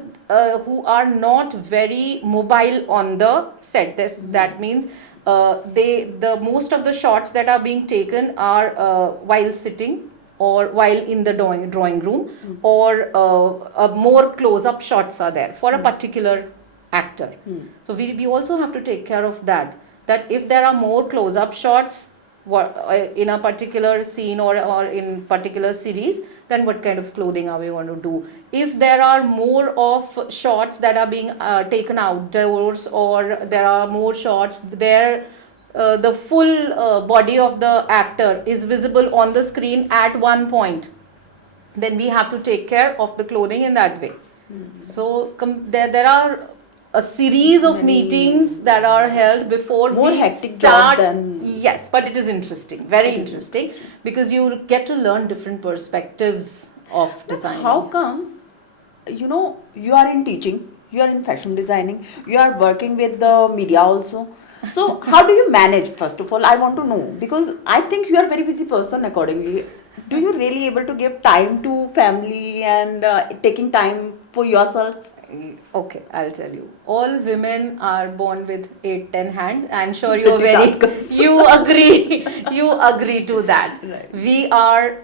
who are not very mobile on the set. That means the most of the shots that are being taken are while sitting or while in the drawing room, or more close-up shots are there for a particular actor. So we also have to take care of that if there are more close-up shots in a particular scene or in particular series, then what kind of clothing are we going to do? If there are more of shots that are being taken outdoors, or there are more shots where the full body of the actor is visible on the screen at one point, then we have to take care of the clothing in that way. So there are a series of meetings that are held before more we hectic start. job than Yes, but it is interesting, very interesting, because you get to learn different perspectives of design. How come, you are in teaching, you are in fashion designing, you are working with the media also. So how do you manage? First of all, I want to know, because I think you are a very busy person accordingly. Do you really able to give time to family and taking time for yourself? Okay, I'll tell you. All women are born with 8-10 hands. I'm sure you agree to that. Right. We are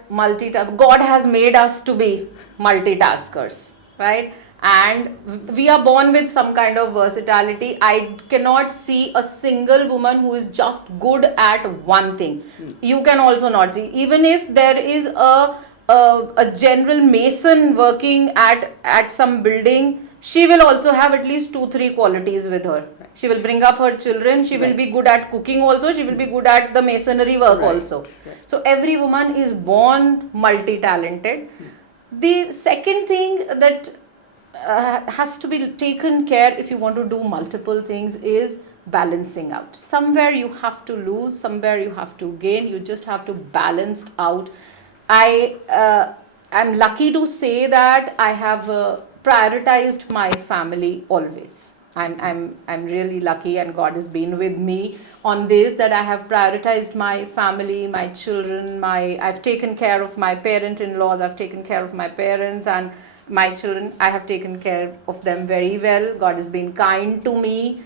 God has made us to be multitaskers, right? And we are born with some kind of versatility. I cannot see a single woman who is just good at one thing. You can also not see. Even if there is a general mason working at some building, she will also have at least 2-3 qualities with her. She will bring up her children. She will be good at cooking also. She will be good at the masonry work also. So every woman is born multi-talented. The second thing that has to be taken care if you want to do multiple things is balancing out. Somewhere you have to lose, somewhere you have to gain. You just have to balance out. I'm lucky to say that I have prioritized my family always. I'm really lucky, and God has been with me on this, that I have prioritized my family, my children, I've taken care of my parent-in-laws, I've taken care of my parents, and my children, I have taken care of them very well. God has been kind to me.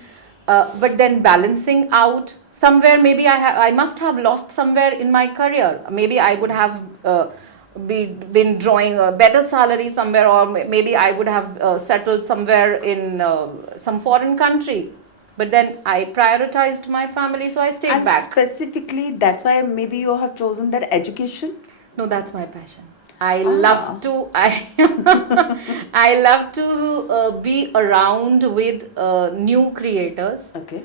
But then balancing out, somewhere maybe I must have lost somewhere in my career. Maybe I would have been drawing a better salary somewhere, or maybe I would have settled somewhere in some foreign country. But then I prioritized my family, so I stayed back. Specifically, that's why maybe you have chosen that education? No, that's my passion. I love to be around with new creators. Okay.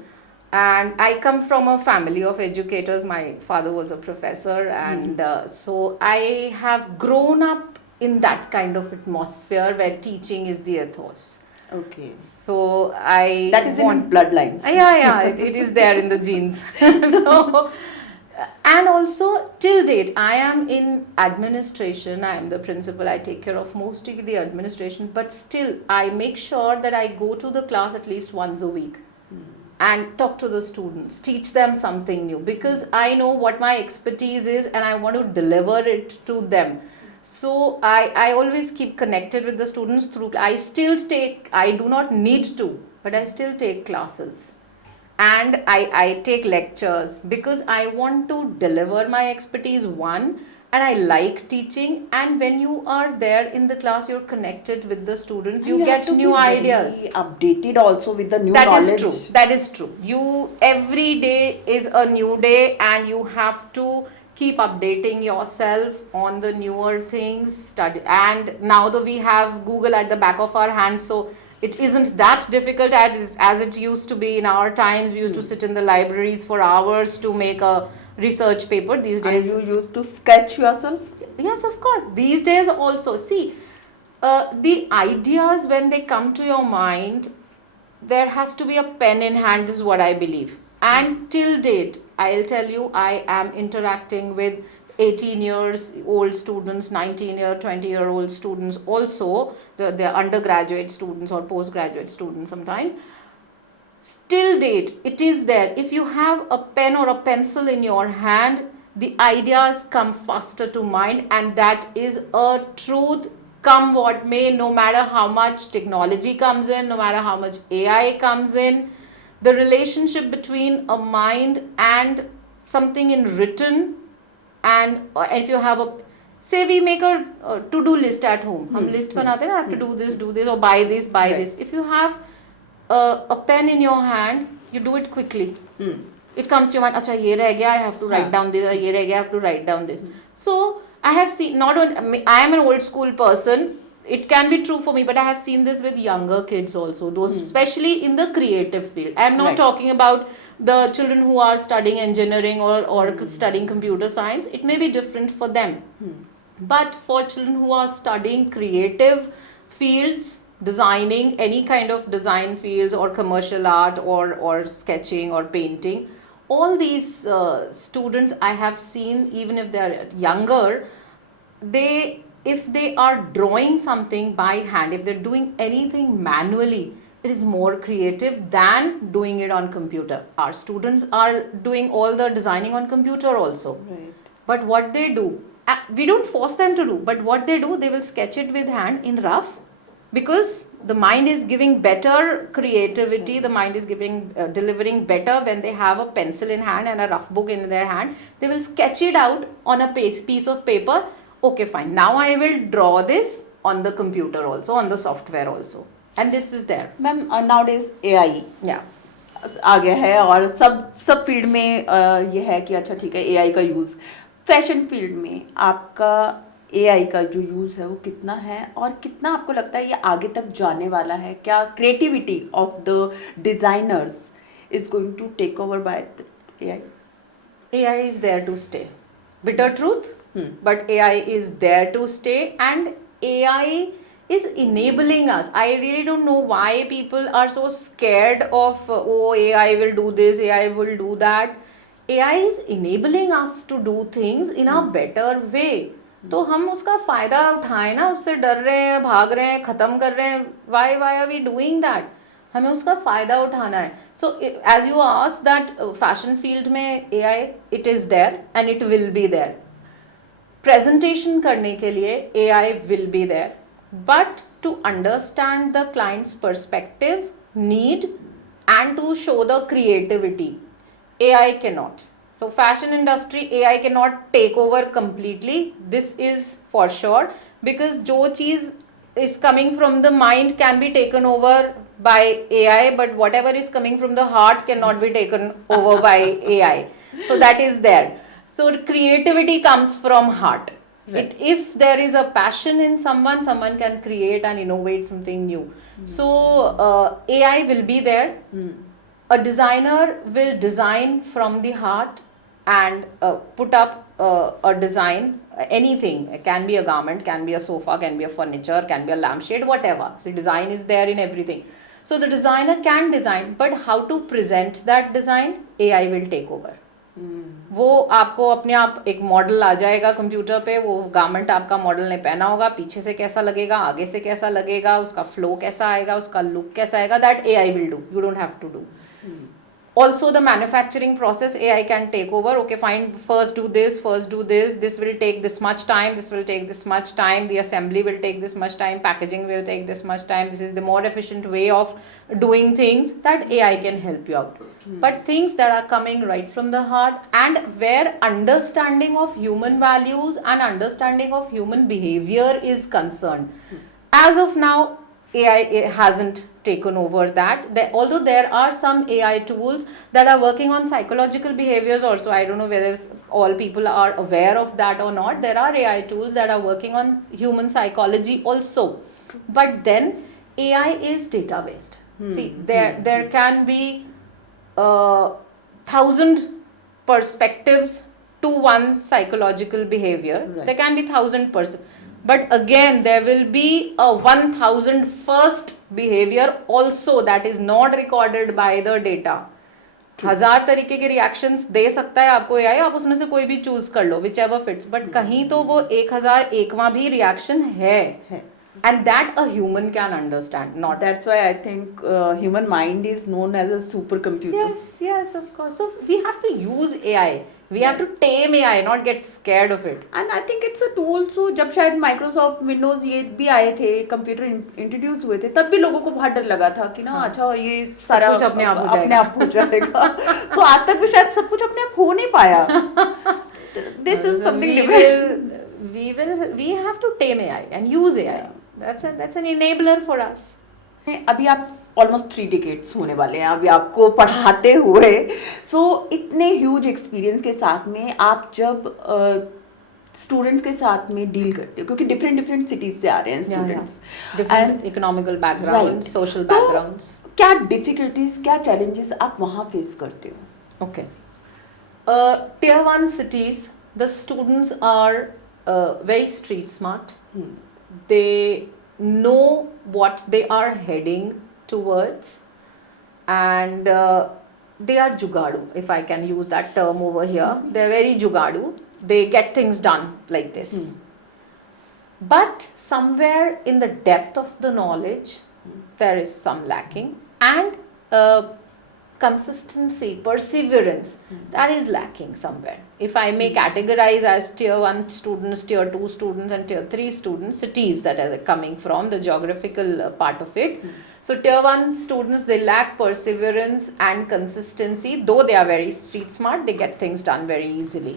And I come from a family of educators. My father was a professor, and so I have grown up in that kind of atmosphere where teaching is the ethos. Okay. So that is in bloodline. Yeah, it is there in the genes. So, and also till date, I am in administration. I am the principal. I take care of most of the administration, but still I make sure that I go to the class at least once a week and talk to the students, teach them something new, because I know what my expertise is and I want to deliver it to them. So I always keep connected with the students I do not need to, but I still take classes. and I take lectures because I want to deliver my expertise, one, and I like teaching, and when you are there in the class, you're connected with the students, you have get to new be very ideas. updated also with the new That is knowledge. true. That is true. You, every day is a new day, and you have to keep updating yourself on the newer things. Study, and now that we have Google at the back of our hands, so it isn't that difficult as it used to be in our times. We used to sit in the libraries for hours to make a research paper. These days, And you used to sketch yourself? yes, of course. These days also, see, the ideas, when they come to your mind, there has to be a pen in hand, is what I believe. And till date, I'll tell you, I am interacting with 18 years old students, 19-year, 20-year-old students also, the undergraduate students or postgraduate students sometimes. Still date, it is there. If you have a pen or a pencil in your hand, the ideas come faster to mind, and that is a truth, come what may. No matter how much technology comes in, no matter how much AI comes in, the relationship between a mind and something in written, and if you have a, say we make a to-do list at home, हम list बनाते हैं ना, I have to do this or buy this, buy this. If you have a pen in your hand, you do it quickly. It comes to your mind, अच्छा ये रह गया, I have to write down this, ये रह गया, I have to write down this. So I have seen, not only, I am an old school person, it can be true for me, but I have seen this with younger kids also, those especially in the creative field. I am not Right. talking about the children who are studying engineering or studying computer science. It may be different for them. But for children who are studying creative fields, designing, any kind of design fields or commercial art or sketching or painting, all these students I have seen, even if they are younger, if they are drawing something by hand, if they're doing anything manually, it is more creative than doing it on computer. Our students are doing all the designing on computer also. Right. But what they do, we don't force them to do, but what they do, they will sketch it with hand in rough, because the mind is giving better creativity, the mind is giving delivering better when they have a pencil in hand and a rough book in their hand. They will sketch it out on a piece of paper. Okay, fine, now I will draw this on the computer also, on the software also, and this is there. Ma'am nowadays AI Yeah. आ गया है, और सब field में ये है कि अच्छा ठीक है AI का यूज़. फैशन फील्ड में आपका AI का जो यूज़ है वो कितना है, और कितना आपको लगता है ये आगे तक जाने वाला है? क्या creativity of the designers is going to take over by AI? AI is there to stay. Bitter truth, but AI is there to stay, and AI is enabling us. I really don't know why people are so scared of, oh, AI will do this, AI will do that. AI is enabling us to do things in a better way. तो हम उसका फ़ायदा उठाएं ना, उससे डर रहे हैं, भाग रहे हैं, ख़त्म कर रहे हैं. Why are we doing that? हमें उसका फ़ायदा उठाना है. So as you asked that fashion field में AI, it is there and it will be there. Presentation करने के लिए AI will be there, but to understand the client's perspective, need, and to show the creativity, AI cannot. So fashion industry, AI cannot take over completely. This is for sure, because जो चीज़ is coming from the mind can be taken over by AI, but whatever is coming from the heart cannot be taken over by AI. So that is there. So creativity comes from heart. Right. If there is a passion in someone can create and innovate something new. So AI will be there. A designer will design from the heart and put up a design, anything. It can be a garment, can be a sofa, can be a furniture, can be a lampshade, whatever. So design is there in everything. So the designer can design, but how to present that design, AI will take over. वो आपको अपने आप एक model आ जाएगा computer पे, वो garment आपका model ने पहना होगा, पीछे से कैसा लगेगा, आगे से कैसा लगेगा, उसका फ्लो कैसा आएगा, उसका लुक कैसा आएगा, that AI will do. You don't have to do. Also the manufacturing process AI can take over. Okay, fine, first do this, this will take this much time, this will take this much time, the assembly will take this much time, packaging will take this much time, this is the more efficient way of doing things, that AI can help you out. But things that are coming right from the heart, and where understanding of human values and understanding of human behavior is concerned, as of now AI hasn't taken over that. Although there are some AI tools that are working on psychological behaviors also. I don't know whether all people are aware of that or not. There are AI tools that are working on human psychology also. But then AI is data based. See, there can be 1,000 perspectives to one psychological behavior. Right. There can be 1,000 but again there will be a 1,000 first behavior also that is not recorded by the data. 1,000 तरीके के reactions दे सकता है आपको AI, आप उसमें से कोई भी चूज कर लो, विच एवर फिट्स, बट कहीं तो वो 1,001वां भी रिएक्शन है, and that a human can understand. Not That's why I think human mind is known as a supercomputer. yes, of course. So we have to use AI. We have to tame AI, not get scared of it. And I think it's a tool. So जब शायद Microsoft Windows ये भी आए थे, computer introduce हुए थे, तब भी लोगों को बहुत डर लगा था कि ना अच्छा ये सारा कुछ अपने आप हो जाएगा. So आज तक भी शायद सब कुछ अपने आप हो नहीं पाया. This is something different. We have to tame AI and use AI. That's an enabler for us. अभी आप ऑलमोस्ट 3 डिकेड्स होने वाले हैं अभी आपको पढ़ाते हुए. सो इतने ह्यूज एक्सपीरियंस के साथ में आप जब स्टूडेंट्स के साथ में डील करते हो, क्योंकि डिफरेंट सिटीज से आ रहे हैं students, different economical background, social backgrounds, क्या डिफिकल्टीज, क्या चैलेंजेस आप वहाँ फेस करते हो? Okay, tier 1 cities, the students are very street smart. They know what they are heading towards, and they are jugadu, if I can use that term over here. They're very jugadu. They get things done like this. But somewhere in the depth of the knowledge, there is some lacking, and consistency, perseverance, that is lacking somewhere. If I may categorize as tier 1 students, tier 2 students and tier 3 students, cities that are coming from the geographical part of it. So tier 1 students, they lack perseverance and consistency. Though they are very street smart, they get things done very easily.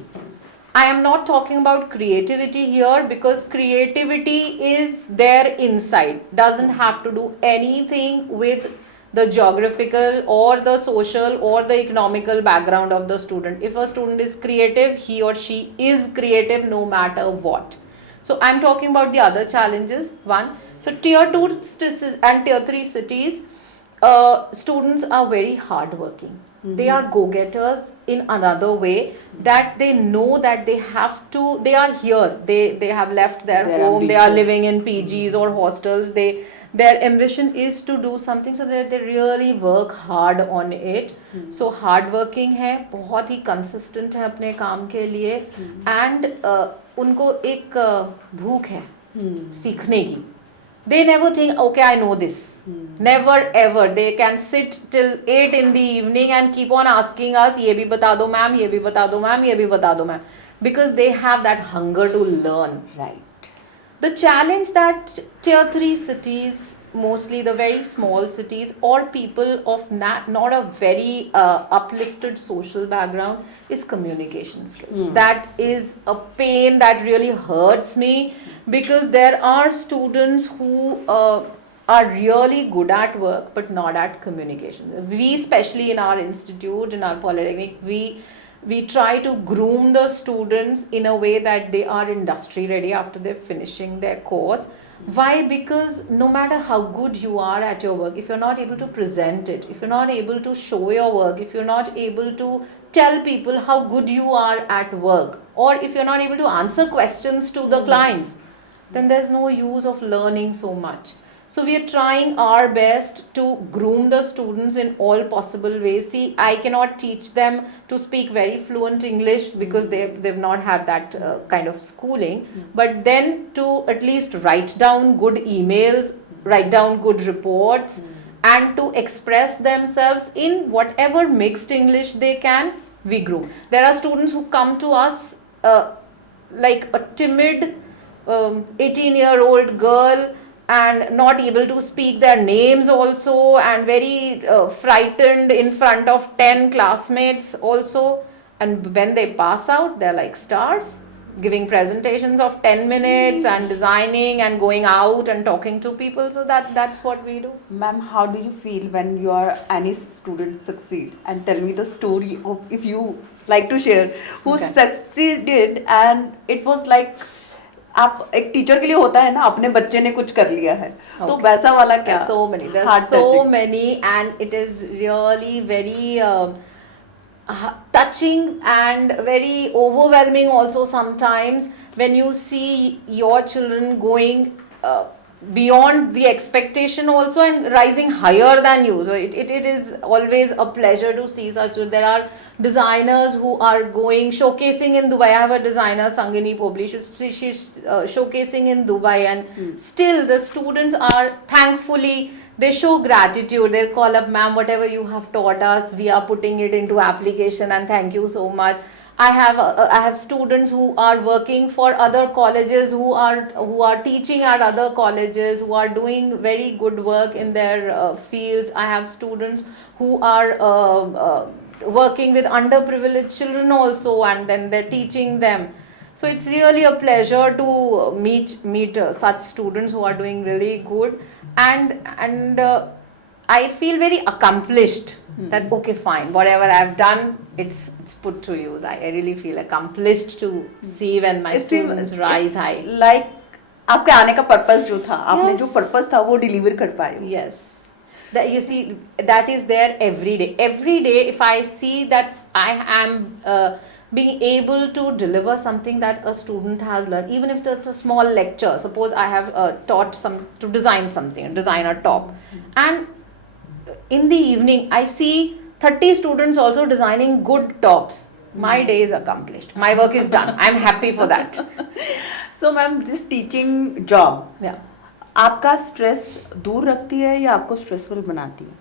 I am not talking about creativity here, because creativity is there inside, doesn't have to do anything with the geographical or the social or the economical background of the student. If a student is creative, he or she is creative no matter what. So I'm talking about the other challenges. One, so tier 2 and tier 3 cities, students are very hardworking. They are go-getters in another way, that they know that they have to, they are here, they have left their home, they are living in PGs or hostels, their ambition is to do something, so that they really work hard on it. So hardworking है, बहुत ही consistent है अपने काम के लिए, and उनको एक भूख है सीखने की. They never think, okay, I know this. Never ever. They can sit till 8 in the evening and keep on asking us, ये भी बता दो मैम, ये भी बता दो मैम, ये भी बता दो ma'am. Because they have that hunger to learn. Right. The challenge that tier 3 cities, mostly the very small cities, or people of not a very uplifted social background, is communication skills. That is a pain that really hurts me, because there are students who are really good at work but not at communication. We, especially in our institute, in our polytechnic, we try to groom the students in a way that they are industry ready after they're finishing their course. Why? Because no matter how good you are at your work, if you're not able to present it, if you're not able to show your work, if you're not able to tell people how good you are at work, or if you're not able to answer questions to the clients, then there's no use of learning so much. So we are trying our best to groom the students in all possible ways. See, I cannot teach them to speak very fluent English, because they've not had that kind of schooling. But then to at least write down good emails, write down good reports, and to express themselves in whatever mixed English they can, we groom. There are students who come to us like a timid 18-year-old girl and not able to speak their names also, and very frightened in front of 10 classmates also, and when they pass out they're like stars, giving presentations of 10 minutes and designing and going out and talking to people. So that's what we do. Ma'am, how do you feel when your any student succeed? And tell me the story of, if you like to share, who Okay. succeeded and it was like, आप एक teacher के लिए होता है ना, अपने बच्चे ने कुछ कर लिया है, तो Okay. वैसा वाला क्या? There's so many. There's Heart so touching. many, and it is really very touching and very overwhelming also sometimes when you see your children going beyond the expectation also and rising higher than you. So it is always a pleasure to see such. There are designers who are going showcasing in Dubai. I have a designer, Sangini Pobli. She's showcasing in Dubai, and still the students are thankfully, they show gratitude. They'll call up, ma'am, whatever you have taught us, we are putting it into application, and thank you so much. I have students who are working for other colleges, who are teaching at other colleges, who are doing very good work in their fields. I have students who are working with underprivileged children also, and then they're teaching them. So it's really a pleasure to meet such students who are doing really good, and I feel very accomplished. That okay, fine, whatever I've done, it's put to use. I really feel accomplished to see when my students rise high. Like आपके आने का purpose जो था, आपने Yes. जो purpose था वो deliver कर पाए. Yes. That you see, that is there every day. Every day, if I see that I am being able to deliver something that a student has learned, even if it's a small lecture. Suppose I have taught to design something, design a top, and in the evening I see 30 students also designing good tops. My day is accomplished. My work is done. I'm happy for that. So ma'am, this teaching job, Yeah. आपका stress दूर रखती है या आपको stressful बनाती है?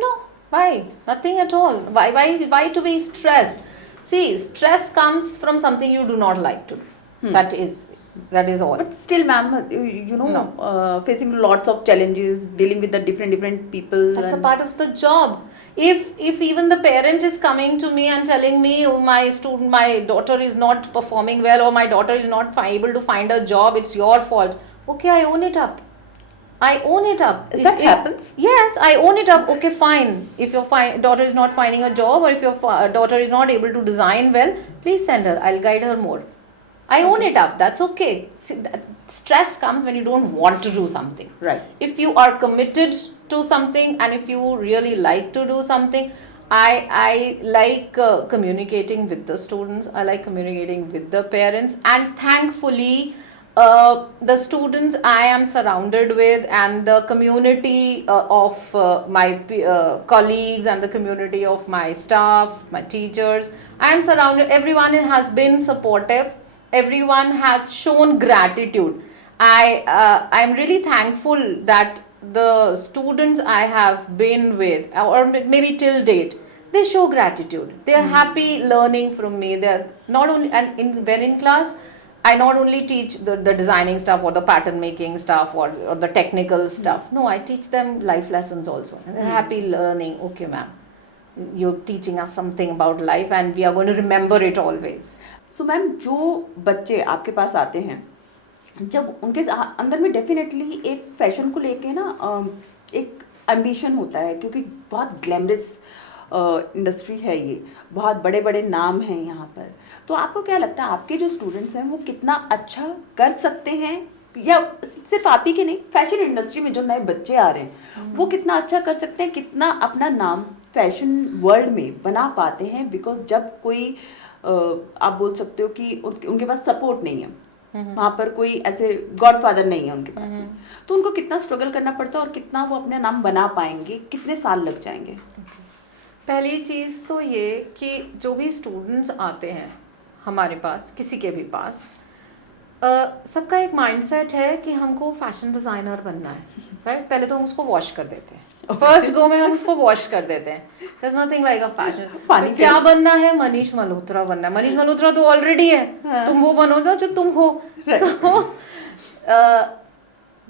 No, why? Nothing at all. Why to be stressed? See, stress comes from something you do not like to do. That is all. But still, ma'am, you know, facing lots of challenges, dealing with the different people. That's a and- part of the job. If even the parent is coming to me and telling me, oh, my daughter is not performing well, or my daughter is not able to find a job, it's your fault. Okay, I own it up. I own it up. That happens? Yes, I own it up. Okay, fine. If your daughter is not finding a job, or if your daughter is not able to design well, please send her. I'll guide her more. I own it up. That's okay. See, stress comes when you don't want to do something. Right. If you are committed to something, and if you really like to do something, I like communicating with the students. I like communicating with the parents, and thankfully, the students I am surrounded with, and the community of my colleagues, and the community of my staff, my teachers, I am surrounded. Everyone has been supportive. Everyone has shown gratitude. I'm really thankful that the students I have been with, or maybe till date, they show gratitude. They are happy learning from me. They're not only, and when in class, I not only teach the designing stuff, or the pattern making stuff, or the technical stuff. No, I teach them life lessons also. And they're happy learning. Okay, ma'am, you're teaching us something about life, and we are going to remember it always. So ma'am, जो बच्चे आपके पास आते हैं, जब उनके अंदर में definitely एक फैशन को लेके ना एक एम्बिशन होता है, क्योंकि बहुत ग्लैमरस इंडस्ट्री है ये, बहुत बड़े बड़े नाम हैं यहाँ पर. तो आपको क्या लगता है, आपके जो स्टूडेंट्स हैं वो कितना अच्छा कर सकते हैं, या सिर्फ आप ही के नहीं, फैशन इंडस्ट्री में जो नए बच्चे आ रहे हैं वो कितना अच्छा कर सकते हैं, कितना अपना नाम फैशन वर्ल्ड में बना पाते हैं? बिकॉज जब कोई आप बोल सकते हो कि उनके पास सपोर्ट नहीं है, वहाँ पर कोई ऐसे गॉडफादर नहीं है उनके पास में, तो उनको कितना स्ट्रगल करना पड़ता है और कितना वो अपना नाम बना पाएंगे, कितने साल लग जाएंगे? पहली चीज़ तो ये कि जो भी स्टूडेंट्स आते हैं हमारे पास, किसी के भी पास, सबका एक माइंडसेट है कि हमको फैशन डिज़ाइनर बनना है, राइट? पहले तो हम उसको वॉश कर देते हैं. फर्स्ट गो में हम उसको वॉश कर देते हैं. There's nothing like a fashion. पानी क्या बनना है? मनीष मल्होत्रा बनना है. मनीष मल्होत्रा तो ऑलरेडी है. तुम वो बनो जो तुम हो. So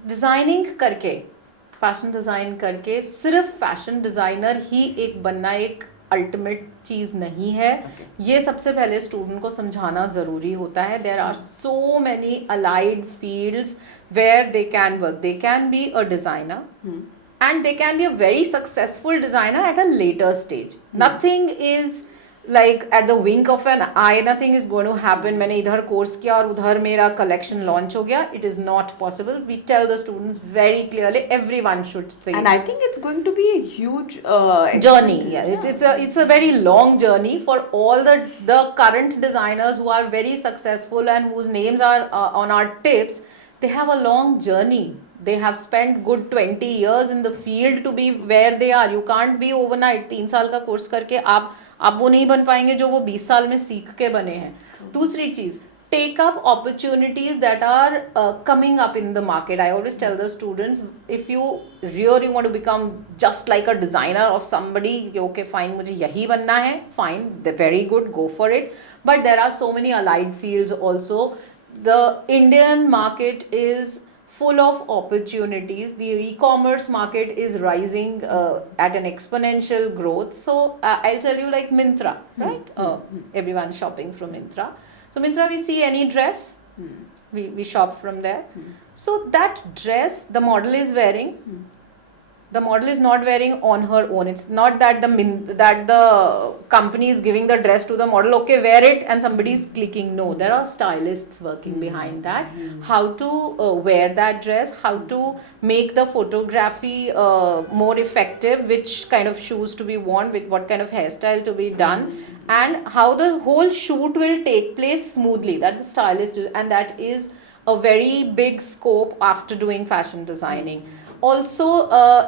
डिजाइनिंग करके, फैशन डिजाइन करके सिर्फ फैशन डिजाइनर ही एक बनना एक अल्टीमेट चीज नहीं है. ये सबसे पहले स्टूडेंट को समझाना जरूरी होता है. There are so many allied fields where they can work. They can be a designer and they can be a very successful designer at a later stage. Nothing is like at the wink of an eye. Nothing is going to happen. मैंने इधर course किया और उधर मेरा collection launch हो गया. It is not possible. We tell the students very clearly. Everyone should say. And I think it's going to be a huge journey. Yeah, it's a very long journey for all the current designers who are very successful and whose names are on our tips. They have a long journey. They have spent good 20 years in the field to be where they are. You can't be overnight. 3 साल का course करके आप वो नहीं बन पाएंगे जो वो 20 साल में सीख के बने हैं. दूसरी चीज, take up opportunities that are coming up in the market. I always tell the students, if you really want to become just like a designer of somebody, okay fine, मुझे यही बनना है, fine, very good, go for it. But there are so many allied fields also. The Indian market is full of opportunities. The e-commerce market is rising at an exponential growth. So I'll tell you, like Myntra, right? Everyone's shopping from Myntra. So Myntra, we see any dress, we shop from there. So that dress the model is wearing, the model is not wearing on her own. It's not that the company is giving the dress to the model, okay, wear it, and somebody is clicking. No, there are stylists working behind that. How to wear that dress, how to make the photography more effective, which kind of shoes to be worn, with what kind of hairstyle to be done, and how the whole shoot will take place smoothly. That the stylist is, and that is a very big scope after doing fashion designing. Also,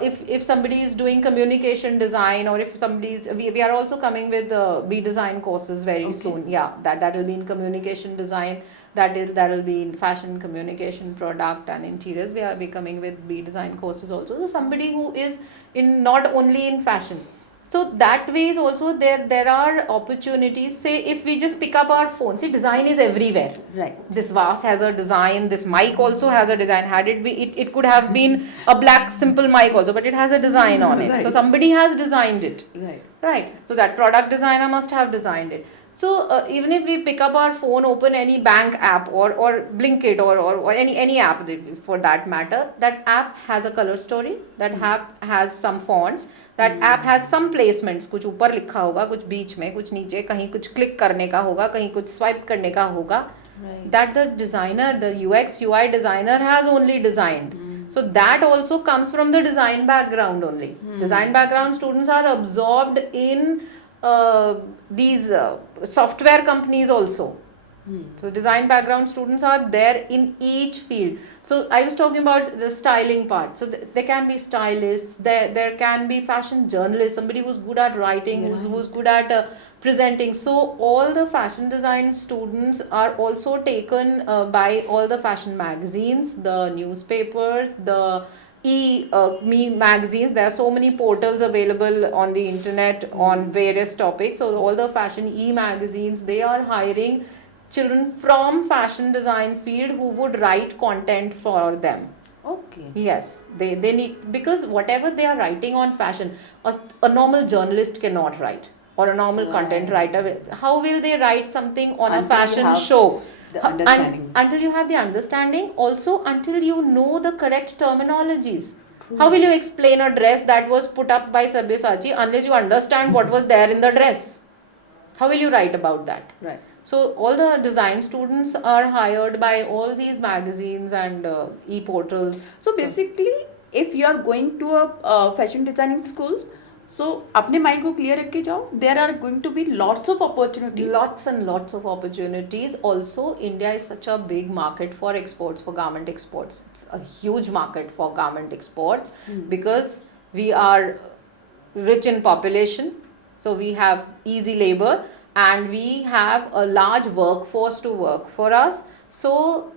if somebody is doing communication design, or if somebody's, we are also coming with B design courses very soon. Yeah, that will be in communication design. That will be in fashion, communication, product, and interiors. We are coming with B design courses also. So somebody who is in not only in fashion. So that way is also there are opportunities. Say if we just pick up our phone, see, design is everywhere. Right. This vase has a design, this mic also has a design. Had it be, it could have been a black simple mic also, but it has a design on it. Right. So somebody has designed it. Right. So that product designer must have designed it. So even if we pick up our phone, open any bank app or Blinkit or any app for that matter, that app has a color story, that app has some fonts, that app has some placements. कुछ ऊपर लिखा होगा, कुछ बीच में, कुछ नीचे, कहीं कुछ क्लिक करने का होगा, कहीं कुछ स्वाइप करने का होगा. That the designer, the UX UI designer has only designed. So that also comes from the design background only. Design background students are absorbed in these software companies also. So design background students are there in each field. So I was talking about the styling part. So there can be stylists, there can be fashion journalists, somebody who's good at writing, who's good at presenting. So all the fashion design students are also taken by all the fashion magazines, the newspapers, the me magazines. There are so many portals available on the internet on various topics. So all the fashion magazines, they are hiring children from fashion design field who would write content for them. Okay. Yes, they need, because whatever they are writing on fashion, a normal journalist cannot write, or a normal content writer. How will they write something on a fashion show? The understanding. Until you have the understanding, also until you know the correct terminologies. How will you explain a dress that was put up by Sabyasachi unless you understand what was there in the dress? How will you write about that? Right. So all the design students are hired by all these magazines and e-portals. So basically, if you are going to a fashion designing school, so अपने mind को clear रख के जाओ. There are going to be lots of opportunities. Lots and lots of opportunities. Also, India is such a big market for exports, for garment exports. It's a huge market for garment exports because we are rich in population. So we have easy labor and we have a large workforce to work for us. So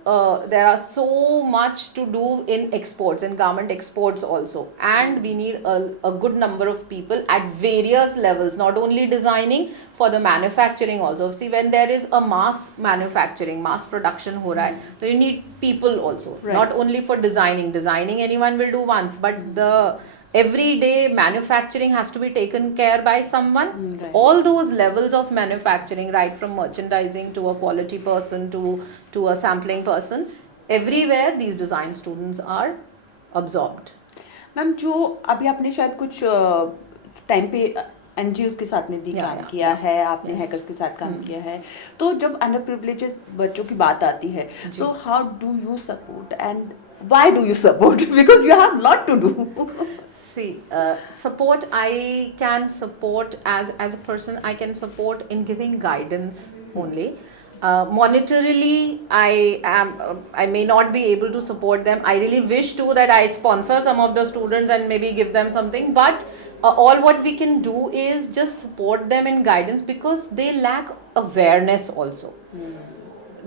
there are so much to do in exports, in garment exports also, and we need a good number of people at various levels, not only designing, for the manufacturing also. See, when there is a mass manufacturing, mass production ho raha hai, so you need people also, Right. not only for designing anyone will do once, but the everyday manufacturing has to be taken care by someone. Right. All those levels of manufacturing, right from merchandising to a quality person to a sampling person, everywhere these design students are absorbed. Ma'am, जो अभी आपने शायद कुछ time पे NGOs के साथ में भी Yeah, काम yeah, किया है, आपने Yes. हैकर्स के साथ काम किया है, तो जब अंडर प्रिविलेजेस बच्चों की बात आती है, so how do you support and why do you support, because you have lot to do. See, support, I can support as a person, I can support in giving guidance only. Monetarily, I may not be able to support them. I really wish to that I sponsor some of the students and maybe give them something, but all what we can do is just support them in guidance, because they lack awareness also.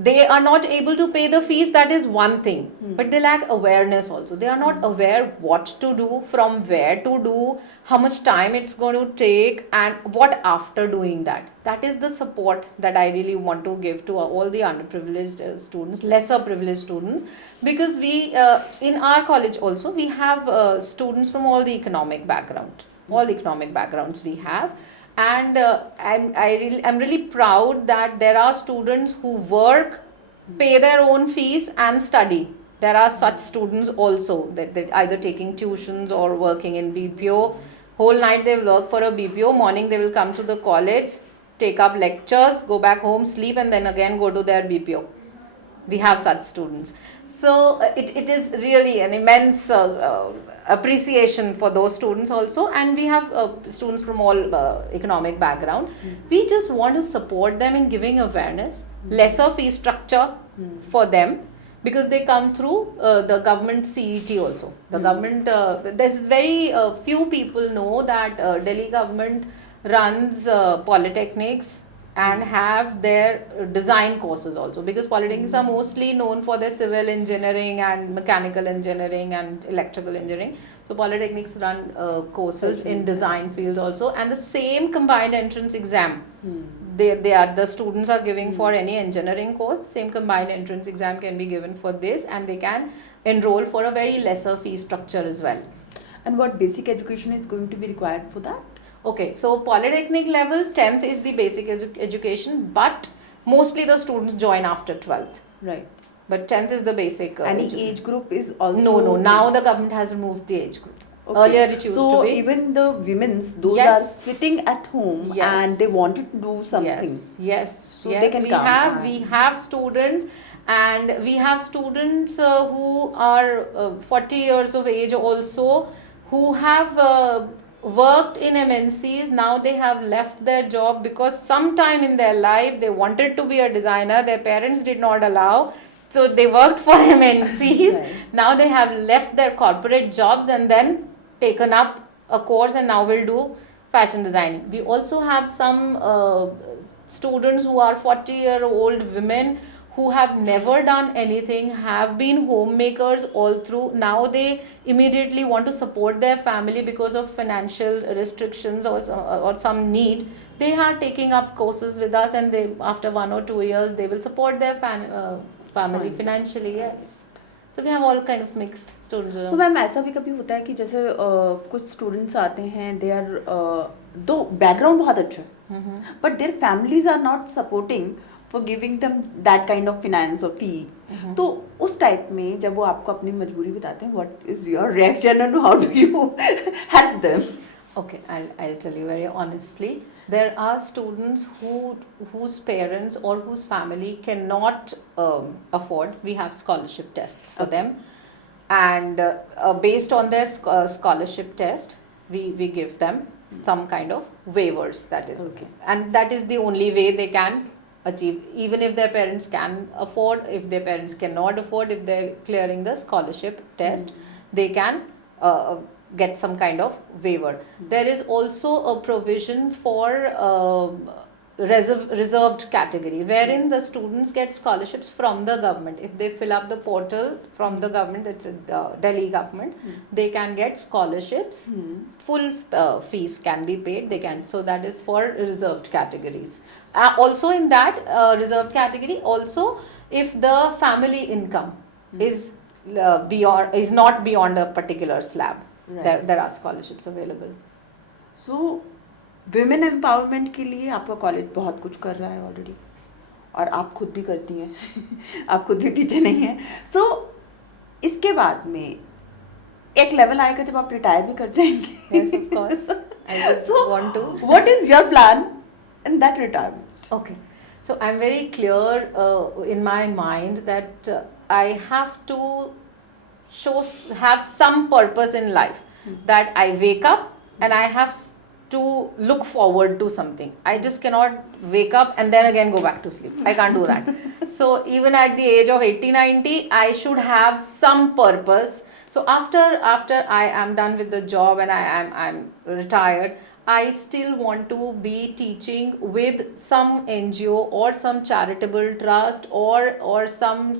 They are not able to pay the fees, that is one thing, but they lack awareness also. They are not aware what to do, from where to do, how much time it's going to take, and what after doing that. That is the support that I really want to give to all the underprivileged students, lesser privileged students, because we in our college also we have students from all the economic backgrounds, we have. And I'm really proud that there are students who work, pay their own fees and study. There are such students also, that either taking tuitions or working in BPO. Whole night they work for a BPO, morning they will come to the college, take up lectures, go back home, sleep, and then again go to their BPO. We have such students. So it is really an immense appreciation for those students also. And we have students from all economic background. We just want to support them in giving awareness, lesser fee structure for them, because they come through the government CET also. The government, there's very few people know that Delhi government runs polytechnics and have their design courses also, because polytechnics are mostly known for their civil engineering and mechanical engineering and electrical engineering. So polytechnics run courses in design fields also, and the same combined entrance exam the students are giving for any engineering course, same combined entrance exam can be given for this, and they can enroll for a very lesser fee structure as well. And what basic education is going to be required for that? Okay, so polytechnic level, 10th is the basic education, but mostly the students join after 12th. Right. But 10th is the basic. Any age group is also... No, now the government has removed the age group. Okay. Earlier it used so to be. Even the women's, those Yes. are sitting at home Yes. and they wanted to do something. Yes. So they can we come have students, and we have students who are 40 years of age also, who have worked in MNCs. Now they have left their job because sometime in their life they wanted to be a designer, their parents did not allow, so they worked for MNCs. Right. Now they have left their corporate jobs and then taken up a course and now will do fashion designing. We also have some students who are 40-year-old women who have never done anything, have been homemakers all through. Now they immediately want to support their family because of financial restrictions or some need. They are taking up courses with us, and they, after 1 or 2 years, they will support their family financially. Yes. So we have all kind of mixed students. तो ma'am ऐसा भी कभी होता है कि जैसे कुछ students आते हैं, दे आर दो बैकग्राउंड बहुत अच्छा है, but there families are not supporting for giving them that kind of finance और फी. तो उस टाइप में जब वो आपको अपनी मजबूरी बताते हैं, what is your reaction and how do you help them? Okay, I'll tell you very honestly. There are students whose parents or whose family cannot afford. We have scholarship tests for them, and based on their scholarship test, we give them some kind of waivers. That is Okay. and that is the only way they can achieve. Even if their parents can afford, if their parents cannot afford, if they're clearing the scholarship test, they can get some kind of waiver. There is also a provision for reserved category, wherein the students get scholarships from the government. If they fill up the portal from the government, it's the Delhi government, they can get scholarships. Full fees can be paid. They can, so that is for reserved categories. Also in that reserved category, also if the family income is not beyond a particular slab, there are scholarships available. So women empowerment के लिए आपका college बहुत कुछ कर रहा है already, और आप खुद भी करती हैं आप खुद भी पीछे नहीं हैं. सो इसके बाद में एक लेवल आएगा जब आप रिटायर भी कर जाएंगे. Yes, of course. I would want to. What is your plan in that retirement? Okay. So I'm very clear in my mind that I have to have some purpose in life. That I wake up and I have to look forward to something. I just cannot wake up and then again go back to sleep. I can't do that. So even at the age of 80, 90, I should have some purpose. So after I am done with the job and I'm retired, I still want to be teaching with some NGO or some charitable trust or some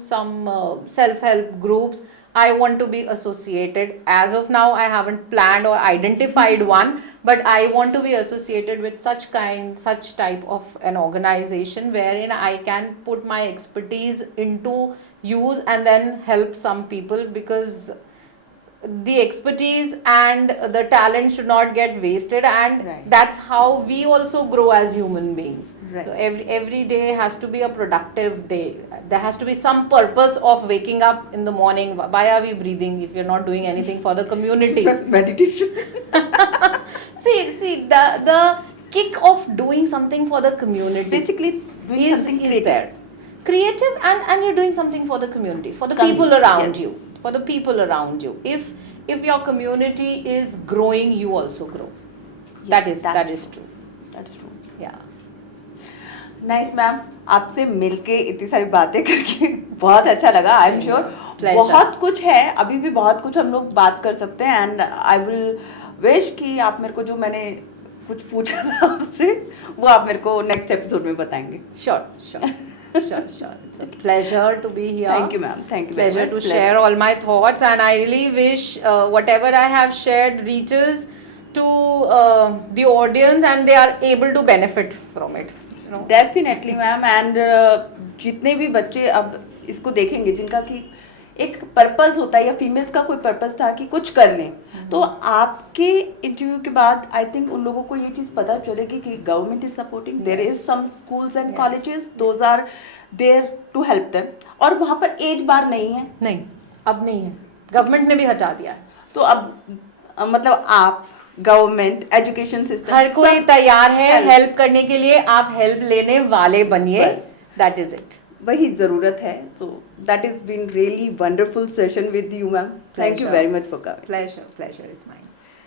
self-help groups. I want to be associated. As of now, I haven't planned or identified one, but I want to be associated with such type of an organization wherein I can put my expertise into use and then help some people, because the expertise and the talent should not get wasted, and that's how we also grow as human beings. So every day has to be a productive day. There has to be some purpose of waking up in the morning. Why are we breathing if you're not doing anything for the community? Meditation. see the kick of doing something for the community Basically is there. Creative, and you're doing something for the community, for the people around you. For the people around you. If your community is growing, you also grow. That is true. That's true. Yeah. Nice ma'am, आपसे मिलके इतनी सारी बातें करके बहुत अच्छा लगा. I am sure बहुत कुछ है, अभी भी बहुत कुछ हम लोग बात कर सकते हैं. एंड आई विल विश कि आप मेरे को जो मैंने कुछ पूछा था आपसे वो आप मेरे को नेक्स्ट एपिसोड में बताएंगे. Sure. It's a pleasure to be here. Thank you, ma'am. Thank you. Pleasure to share all my thoughts, and I really wish whatever I have shared reaches to the audience and they are able to benefit from it. You know? Definitely, ma'am. And जितने भी बच्चे अब इसको देखेंगे जिनका कि एक purpose होता है या फीमेल्स का कोई पर्पस था कि कुछ कर लें, तो आपके इंटरव्यू के बाद आई थिंक उन लोगों को ये चीज़ पता चलेगी कि government is supporting. There is some schools and colleges, those are there to help them. और वहाँ पर एज बार नहीं है. नहीं, अब नहीं है. गवर्नमेंट ने भी हटा दिया है. तो अब मतलब आप गवर्नमेंट एजुकेशन सिस्टम हर कोई तैयार है हेल्प करने के लिए. आप हेल्प लेने वाले बनिए. That is it. वही ज़रूरत है. So that is been really wonderful session with you ma'am. Thank you very much for coming. Pleasure is mine.